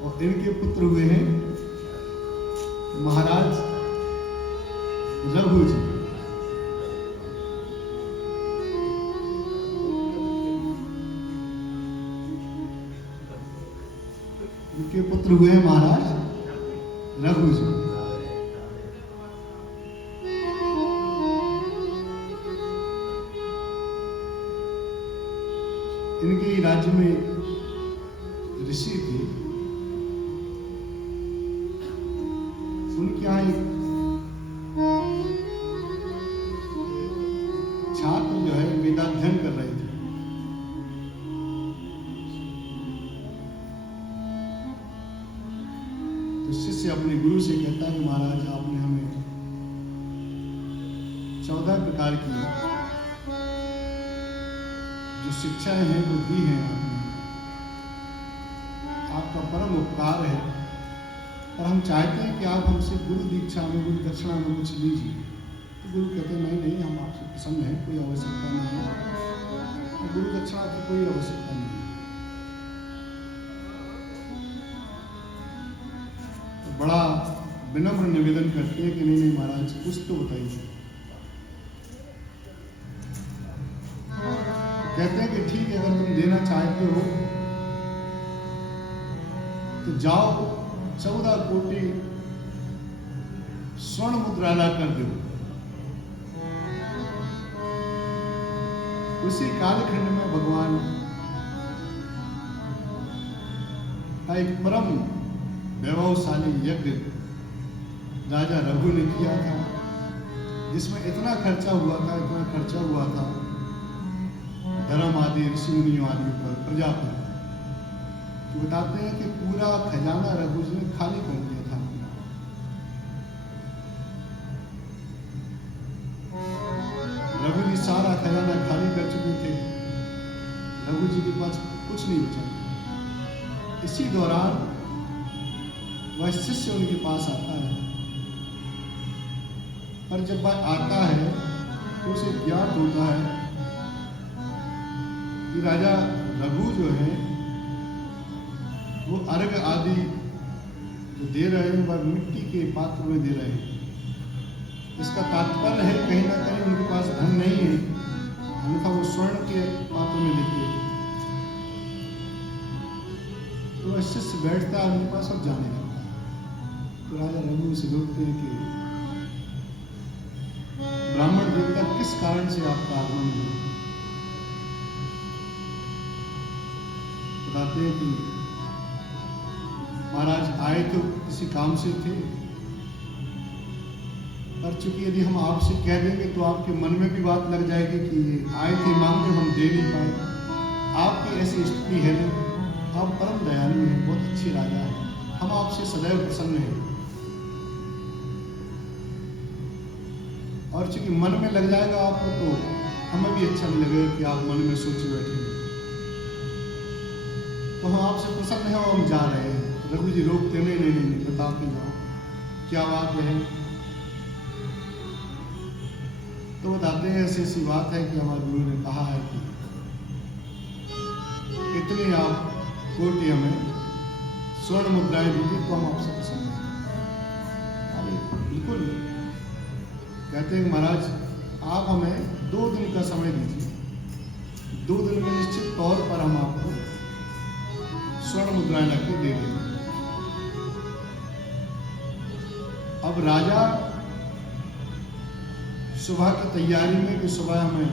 और इनके पुत्र हुए हैं महाराज रघु जी। इनके पुत्र हुए हैं महाराज रघु जी। इनके राज्य में ऋषि थे। उनके यहाँ एक छात्र जो है वेदाध्ययन कर रहे थे। तो शिष्य अपने गुरु से कहता है कि महाराज आपने हमें 14 प्रकार की जो शिक्षाएं हैं वो दी हैं आपने। आपका परम उपकार है और हम चाहते हैं कि आप हमसे गुरु दीक्षा में, गुरु दक्षिणा में कुछ लीजिए। तो गुरु कहते हैं नहीं नहीं, हम आपसे प्रसन्न हैं, कोई आवश्यकता नहीं है, और गुरु दक्षिणा की कोई आवश्यकता नहीं है। तो बड़ा विनम्र निवेदन करते हैं कि नहीं नहीं महाराज कुछ तो बताइए। कहते हैं कि ठीक है, अगर तुम देना चाहते हो तो जाओ 14 कोटि स्वर्ण मुद्रा ला कर दो। उसी कालखंड में भगवान का एक परम वैभवशाली यज्ञ राजा रघु ने किया था, जिसमें इतना खर्चा हुआ था धर्म आदि ऋषि मुनियों आदि पर, प्रजा पर। तो बताते हैं कि पूरा खजाना रघु जी ने खाली कर दिया था। रघु जी सारा खजाना खाली कर चुके थे। रघु जी के पास कुछ नहीं बचा। इसी दौरान वह शिष्य उनके पास आता है, पर जब वह आता है तो उसे ज्ञात होता है कि राजा रघु जो है वो अर्घ आदि जो दे रहे हैं वह मिट्टी के पात्र में दे रहे हैं। इसका तात्पर्य है कहीं ना कहीं उनके पास धन नहीं है, अन्यथा वो स्वर्ण के पात्र में लेते। तो वह शिष्य बैठता है उनके पास और जाने लगता है। तो राजा रघु से रोकते हैं कि ब्राह्मण देवता किस कारण से आपका आगमन हुआ। बताते हैं कि महाराज आए तो किसी काम से थे, पर चूंकि यदि हम आपसे कह देंगे तो आपके मन में भी बात लग जाएगी कि आए थे मांगने, हम दे नहीं पाए। आपकी ऐसी स्थिति है नहीं, आप परम दयालु हैं, बहुत अच्छे राजा हैं, हम आपसे सदैव प्रसन्न हैं। और चूंकि मन में लग जाएगा आपको तो हमें भी अच्छा नहीं लगेगा कि आप मन में सोचे बैठे। तो हम आपसे प्रसन्न हैं और हम जा रहे हैं। रघु जी रोकते नहीं, बता के जाओ क्या बात है। तो बताते हैं ऐसी ऐसी बात है कि हमारे गुरु ने कहा है कि इतनी आप कोटि हमें स्वर्ण मुद्राएं दीजिए तो हम आपसे प्रसन्न हैं। अरे बिल्कुल, कहते हैं महाराज आप हमें 2 दिन का समय दीजिए, 2 दिन में निश्चित तौर पर हम आपको स्वर्ण मुद्राएं रख के दे देंगे। अब राजा सुबह की तैयारी में कि सुबह हमें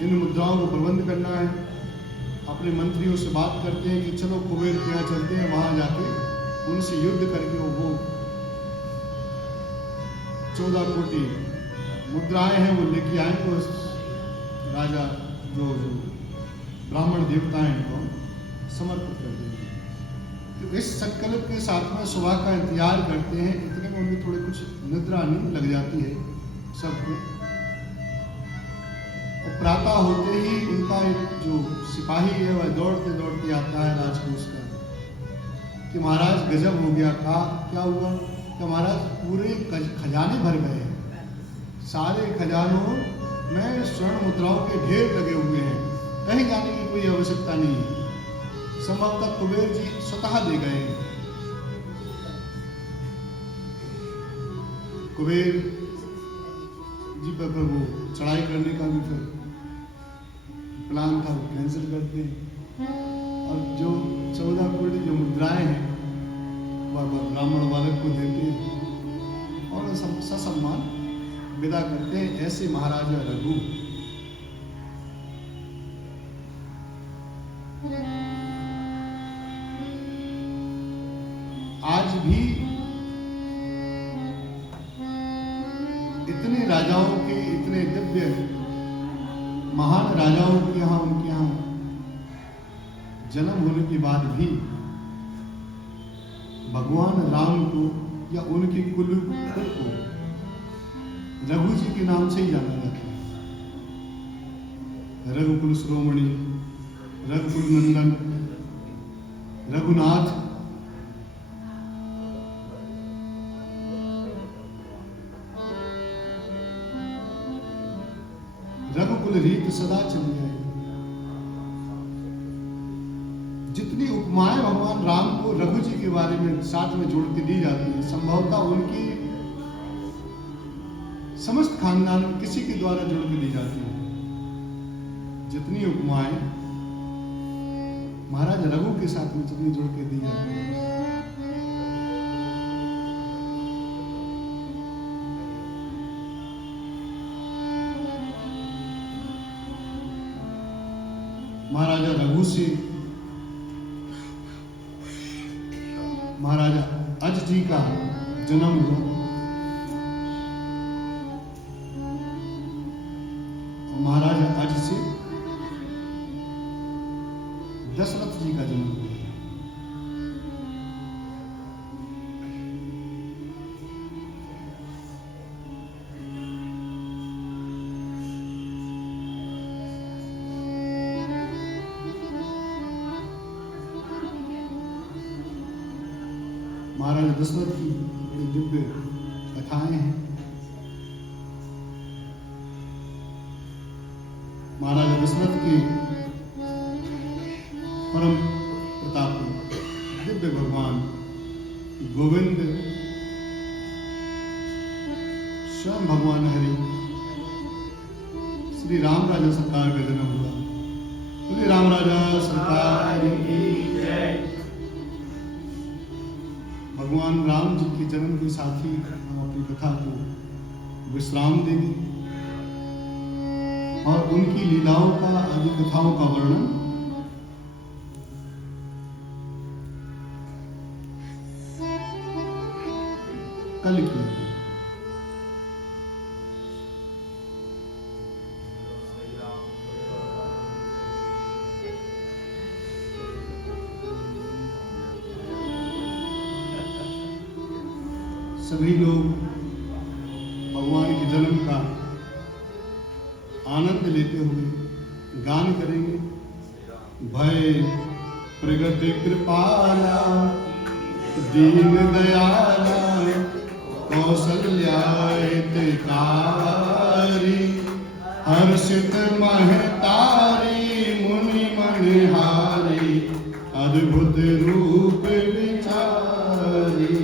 इन मुद्राओं को प्रबंध करना है, अपने मंत्रियों से बात करते हैं कि चलो कुबेर के यहाँ चलते हैं, वहां जाके उनसे युद्ध करके वो 14 कोटि मुद्राएं हैं वो लेके आएंगे। राजा जो ब्राह्मण देवता हैं इनको समर्पित कर देंगे। तो इस संकल्प के साथ में सुबह का इंतजार करते हैं। इतने में उनमें थोड़ी कुछ निद्रा नहीं लग जाती है सबको। और प्रातः होते ही उनका एक जो सिपाही है वह दौड़ते दौड़ते आता है राजकोष का कि महाराज गजब हो गया। कहा क्या हुआ? कि महाराज पूरे खजाने भर गए हैं, सारे खजानों में स्वर्ण मुद्राओं के ढेर लगे हुए हैं, कहीं जाने की कोई आवश्यकता नहीं है। संभवतः कुबेर जी स्वतः दे गए हैं। कुबेर जी पर वो चढ़ाई करने का भी फिर प्लान था, वो कैंसिल करते हैं। और जो 14 कोटि जो मुद्राएं हैं वह ब्राह्मण बालक को देते हैं और ससम्मान विदा करते हैं। ऐसे महाराजा रघु आज भी इतने राजाओं के, इतने दिव्य महान राजाओं के यहाँ, उनके यहाँ जन्म होने के बाद भी भगवान राम को या उनके कुल को रघु जी के नाम से ही जाना जाता है। रघुकुल शिरोमणि, रघुकुल नंदन, रघुनाथ। रघुकुल रीत सदा चली आई। जितनी उपमाएं भगवान राम को रघु जी के बारे में साथ में जोड़ के दी जाती है, संभवतः उनकी समस्त खानदान में किसी के द्वारा जोड़ के दी जाती है। जितनी उपमाएं महाराज रघु के साथ में जितनी जोड़ के दी जाती है। महाराजा रघु से महाराजा अज जी का जन्म हुआ। महाराजा अज से दशरथ जी का जन्म हुआ। महाराजा दशरथ की बड़ी दिव्य कथाएं हैं। महाराजा दशरथ के परम प्रतापी दिव्य भगवान गोविंद स्वयं भगवान हरि श्री राम राजा सरकार का जन्म हुआ। श्री राम राजा सरकार की जय। भगवान राम जी के जन्म के साथ ही हम अपनी कथा को विश्राम देंगे और उनकी लीलाओं का, आदि कथाओं का वर्णन कल किया। सभी लोग भगवान के जन्म का आनंद लेते हुए गान करेंगे। भय प्रगति कृपाला दीन दयाला कौसल्या हितकारी हर्षित महतारी मुनि मनहारी अद्भुत रूप विचारी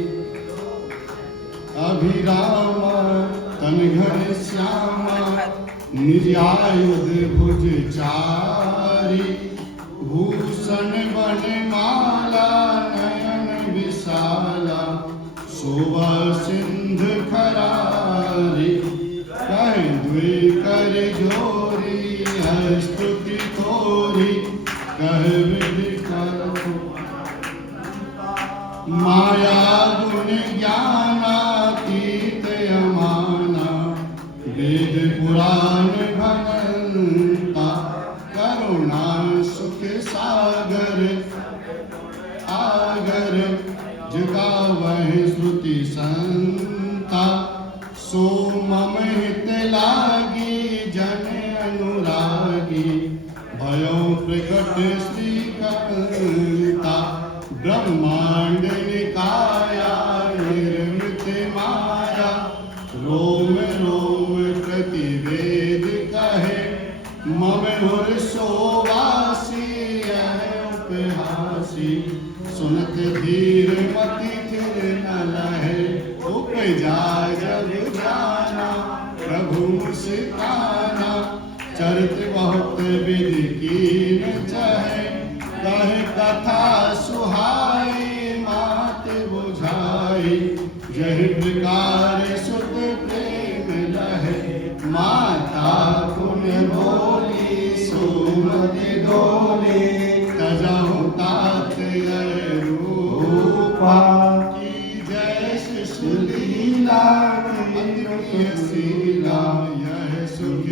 अभिरामा तन घन श्यामा निर्यायुध भुज चारी भूषण बन माला नयन विशाला शोभा सिंध खरारी कह द्वे कर जोरी स्तुति तोरी कह विधि कर माया गुण ज्ञानातीत अमाना वेद पुराण भगवंता करुणा सुख सागर आगर जुगावहि श्रुति संता सो मम हित लागी जन अनुरागी भयो प्रकट श्री कपिता ब्रह्मांड निकाया निर्मित माया रोम रोम प्रतिवेद कहे मम हुर सोवासी उपहासी सुनत धीर मति थिर न लहे उपजा जब जाना प्रभु सिताना चरित बहुत विधि कीन चाहे कहे कथा सुहाई मात बुझाई जहि प्रकार सुत प्रेम लहे माता पुण्य बोली सुमति डोली तजहु तात रूपा की जय शिशुलीला की शीला यह सुख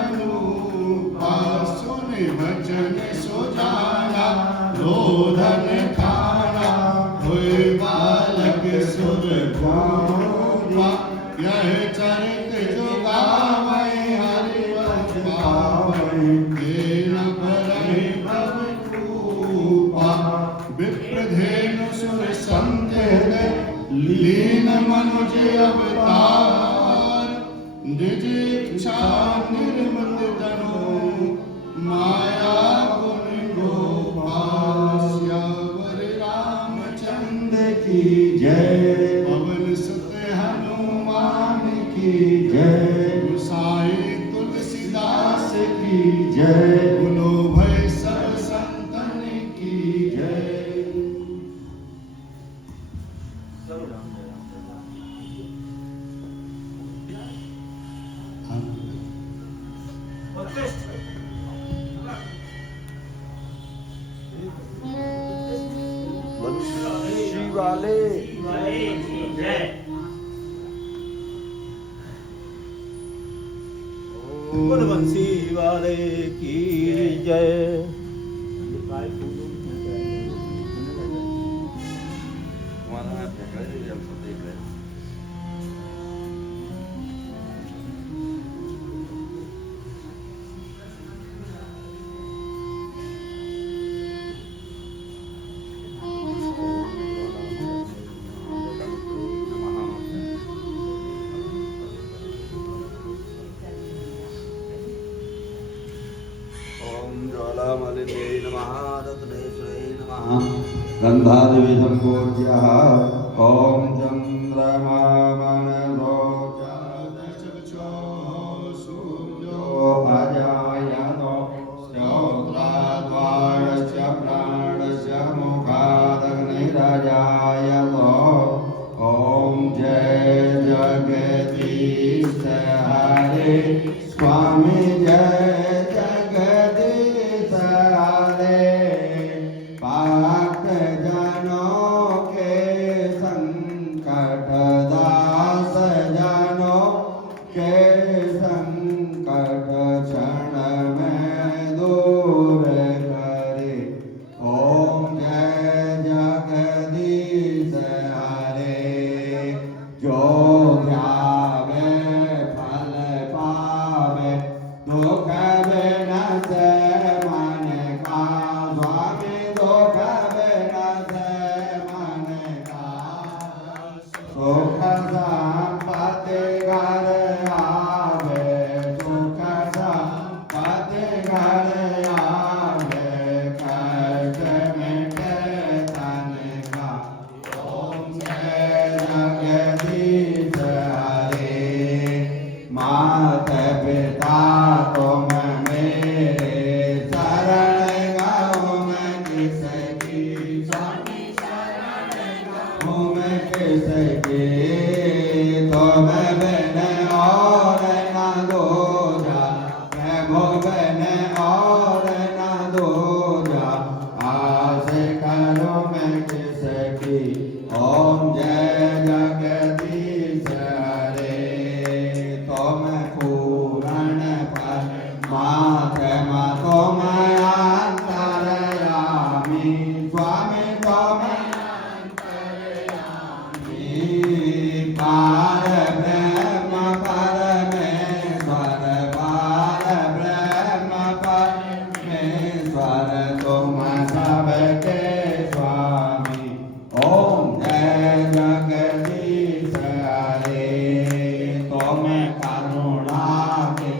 अनुपा सुन वचन सुजाना रोधन खाना हुए बालक सुर भावा यह चरित जुगावै हरिवंश पावै तेन परहि भव कृपा विप्रधेनु सुर संध्य लीन मनुज अवतार निज इच्छा निर्मल तनु माया गुण गोपाल श्यावर रामचंद्र की जय पवन सुत हनुमान की जय गोसाई तुलसीदास की जय गुनो भय सब संतन की जय बंसी वाले बोल बंसी वाले की जय ज्वालामालिन्यै नमः रत्नेश्वरै नमः गन्धादेवी सम्पूज्यः ॐ चन्द्रमा अजायतो श्रोत्राद्वारस्य प्राणस्य मुखादग्निरजायतो ॐ जय जगदीश हरे स्वामी जय दुख बिन से मन का स्वामी मात पिता तुम मेरे शरण गाओ मैं किसकी स्वामी शरण गाओ मैं किसकी तुम बिन और न दूजा प्रभु बिन और न दूजा आस करो मैं किसकी ओम जय जगदीश हरे तुम पूर्ण परमात्मा तुम अंतर्यामी स्वामी तुम पार ब्रह्म परमेश्वर पार ब्रह्म परमेश्वर तुम सबके स्वामी ओम जय जगदीश हरे तुम करुणा के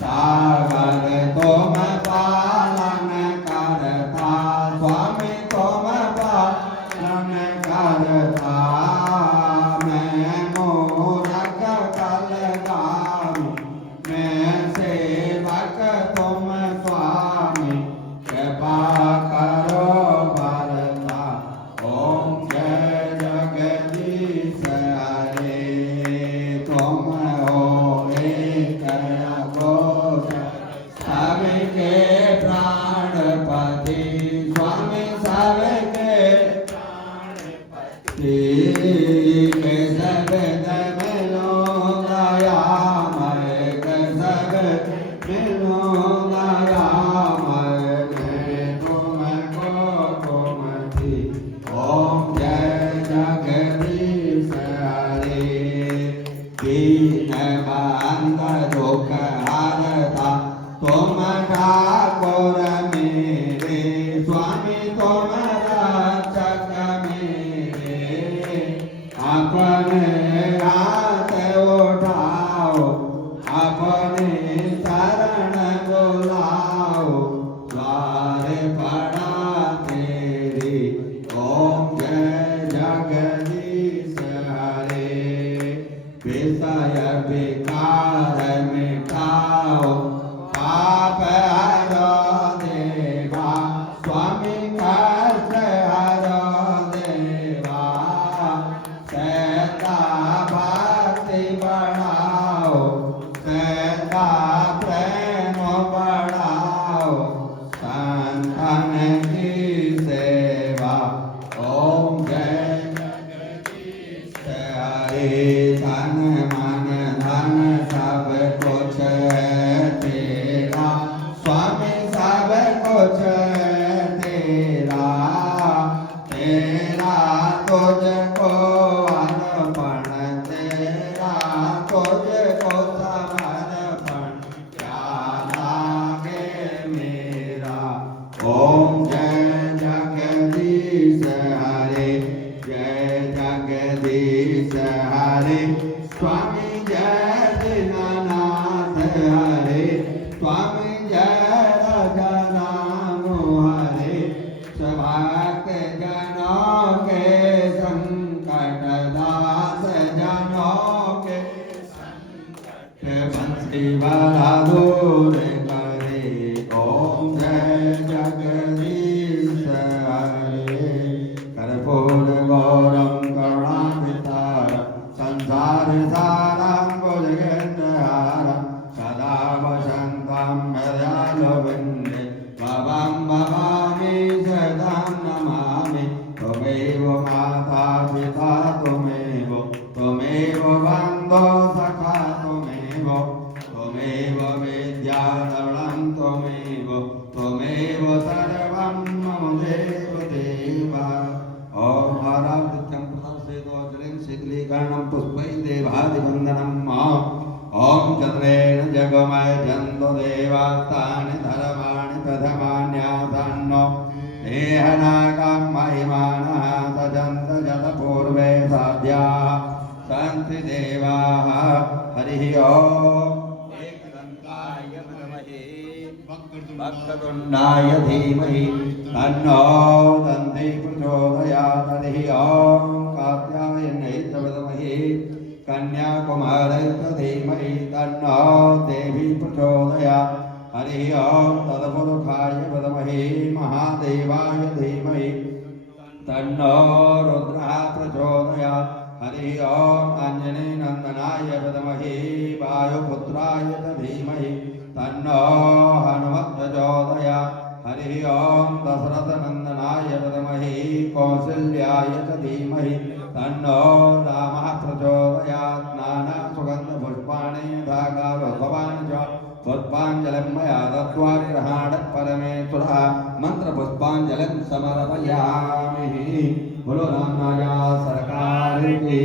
सागर तुम पालन करता स्वामी तुम पालन करता मैं मूरख कलगामी मैं सेवक तुम स्वामी कृपा करो भरता ओम जय जगदीश हरे तुम हो एक अघोष सबके प्राणपति स्वामी सबके के सब मिलो दयामय के सब मिलो दयामय तुमको तुम थी ओम जय जगदीश हरे दीन बंद दुख हरता तुम ठाकुर मेरे स्वामी तुम रक्षक मेरे अपने हाथ उठाओ अपने शरण बुलाओ द्वार पड़ा तेरी ओम जय जगदीश हरे विषय विकार मिटाओ पाप हरो देवा स्वामी कष्ट हरो देवा सदा भक्ति बढ़ाओ सदा प्रेम बढ़ाओ संतन की सेवा ओम जय जगदीश हरे तन मन धन सब कुछ है तेरा स्वामी सब कुछ है तेरा तेरा तुझको अर्पण तेरा तुझको समर्पण क्या लागे मेरा ओम जय जगदीश हरे जय जगदीश हरे स्वामी जय दीनानाथ हरे स्वामी जय रघुनाथ हरे सभाक जनों के संकट दास जनों के बंसी वाला दूर करे ओम जय जगदीश हरे कर्पूर गौरम करुणाभितार संसार सारं भुजगेन्द्रहारं सदा वसन्तं हृदयालवन्दे भवं भवामि सदा नमामि त्वमेव माता पिता त्वमेव त्वमेव बन्धो सखा त्वमेव त्वमेव विद्याधरणं त्वमेव त्वमेव सर्वं मम देव देवा ओम आराधित्यं प्रदर्शयित्वा शीतलीकरणं पुष्पैः देवादिवन्दनं ओम चन्द्रेण जगमय जन्तो देवास्तानि धर्माणि प्रथमान्यासन्नो देहनागं महिमानः सजन्त जतपूर्वे साध्याः सन्ति देवाः हरिः ओम् एकदन्ताय विद्महे वक्रतुण्डाय धीमहि तन्नो दन्ति प्रचोदयात् हरिः ओम् कात्यायनाय च विद्महे कन्याकुमारी धीमहि तन्नो देवी प्रचोदयात् हरि ओम तत्पुरुषाय विद्महे महादेवाय धीमहि तन्नो रुद्रः प्रचोदयात् हरि ओम अंजनी नंदनाय विद्महे वायुपुत्राय धीमहि तन्नो हनुमत् प्रचोदयात् हरि ओम दशरथ नंदनाय विद्महे कौसल्याय धीमहि तन्नो रामः प्रचोदयात् नाना सुगंध पुष्पाणि धागारोपवानि च पुष्पाञ्जलिं मया दत्त्वा गृहाण परमेश्वरः मंत्रपुष्पाञ्जलिं समर्पयामि। बोलो राम राजा सरकार की।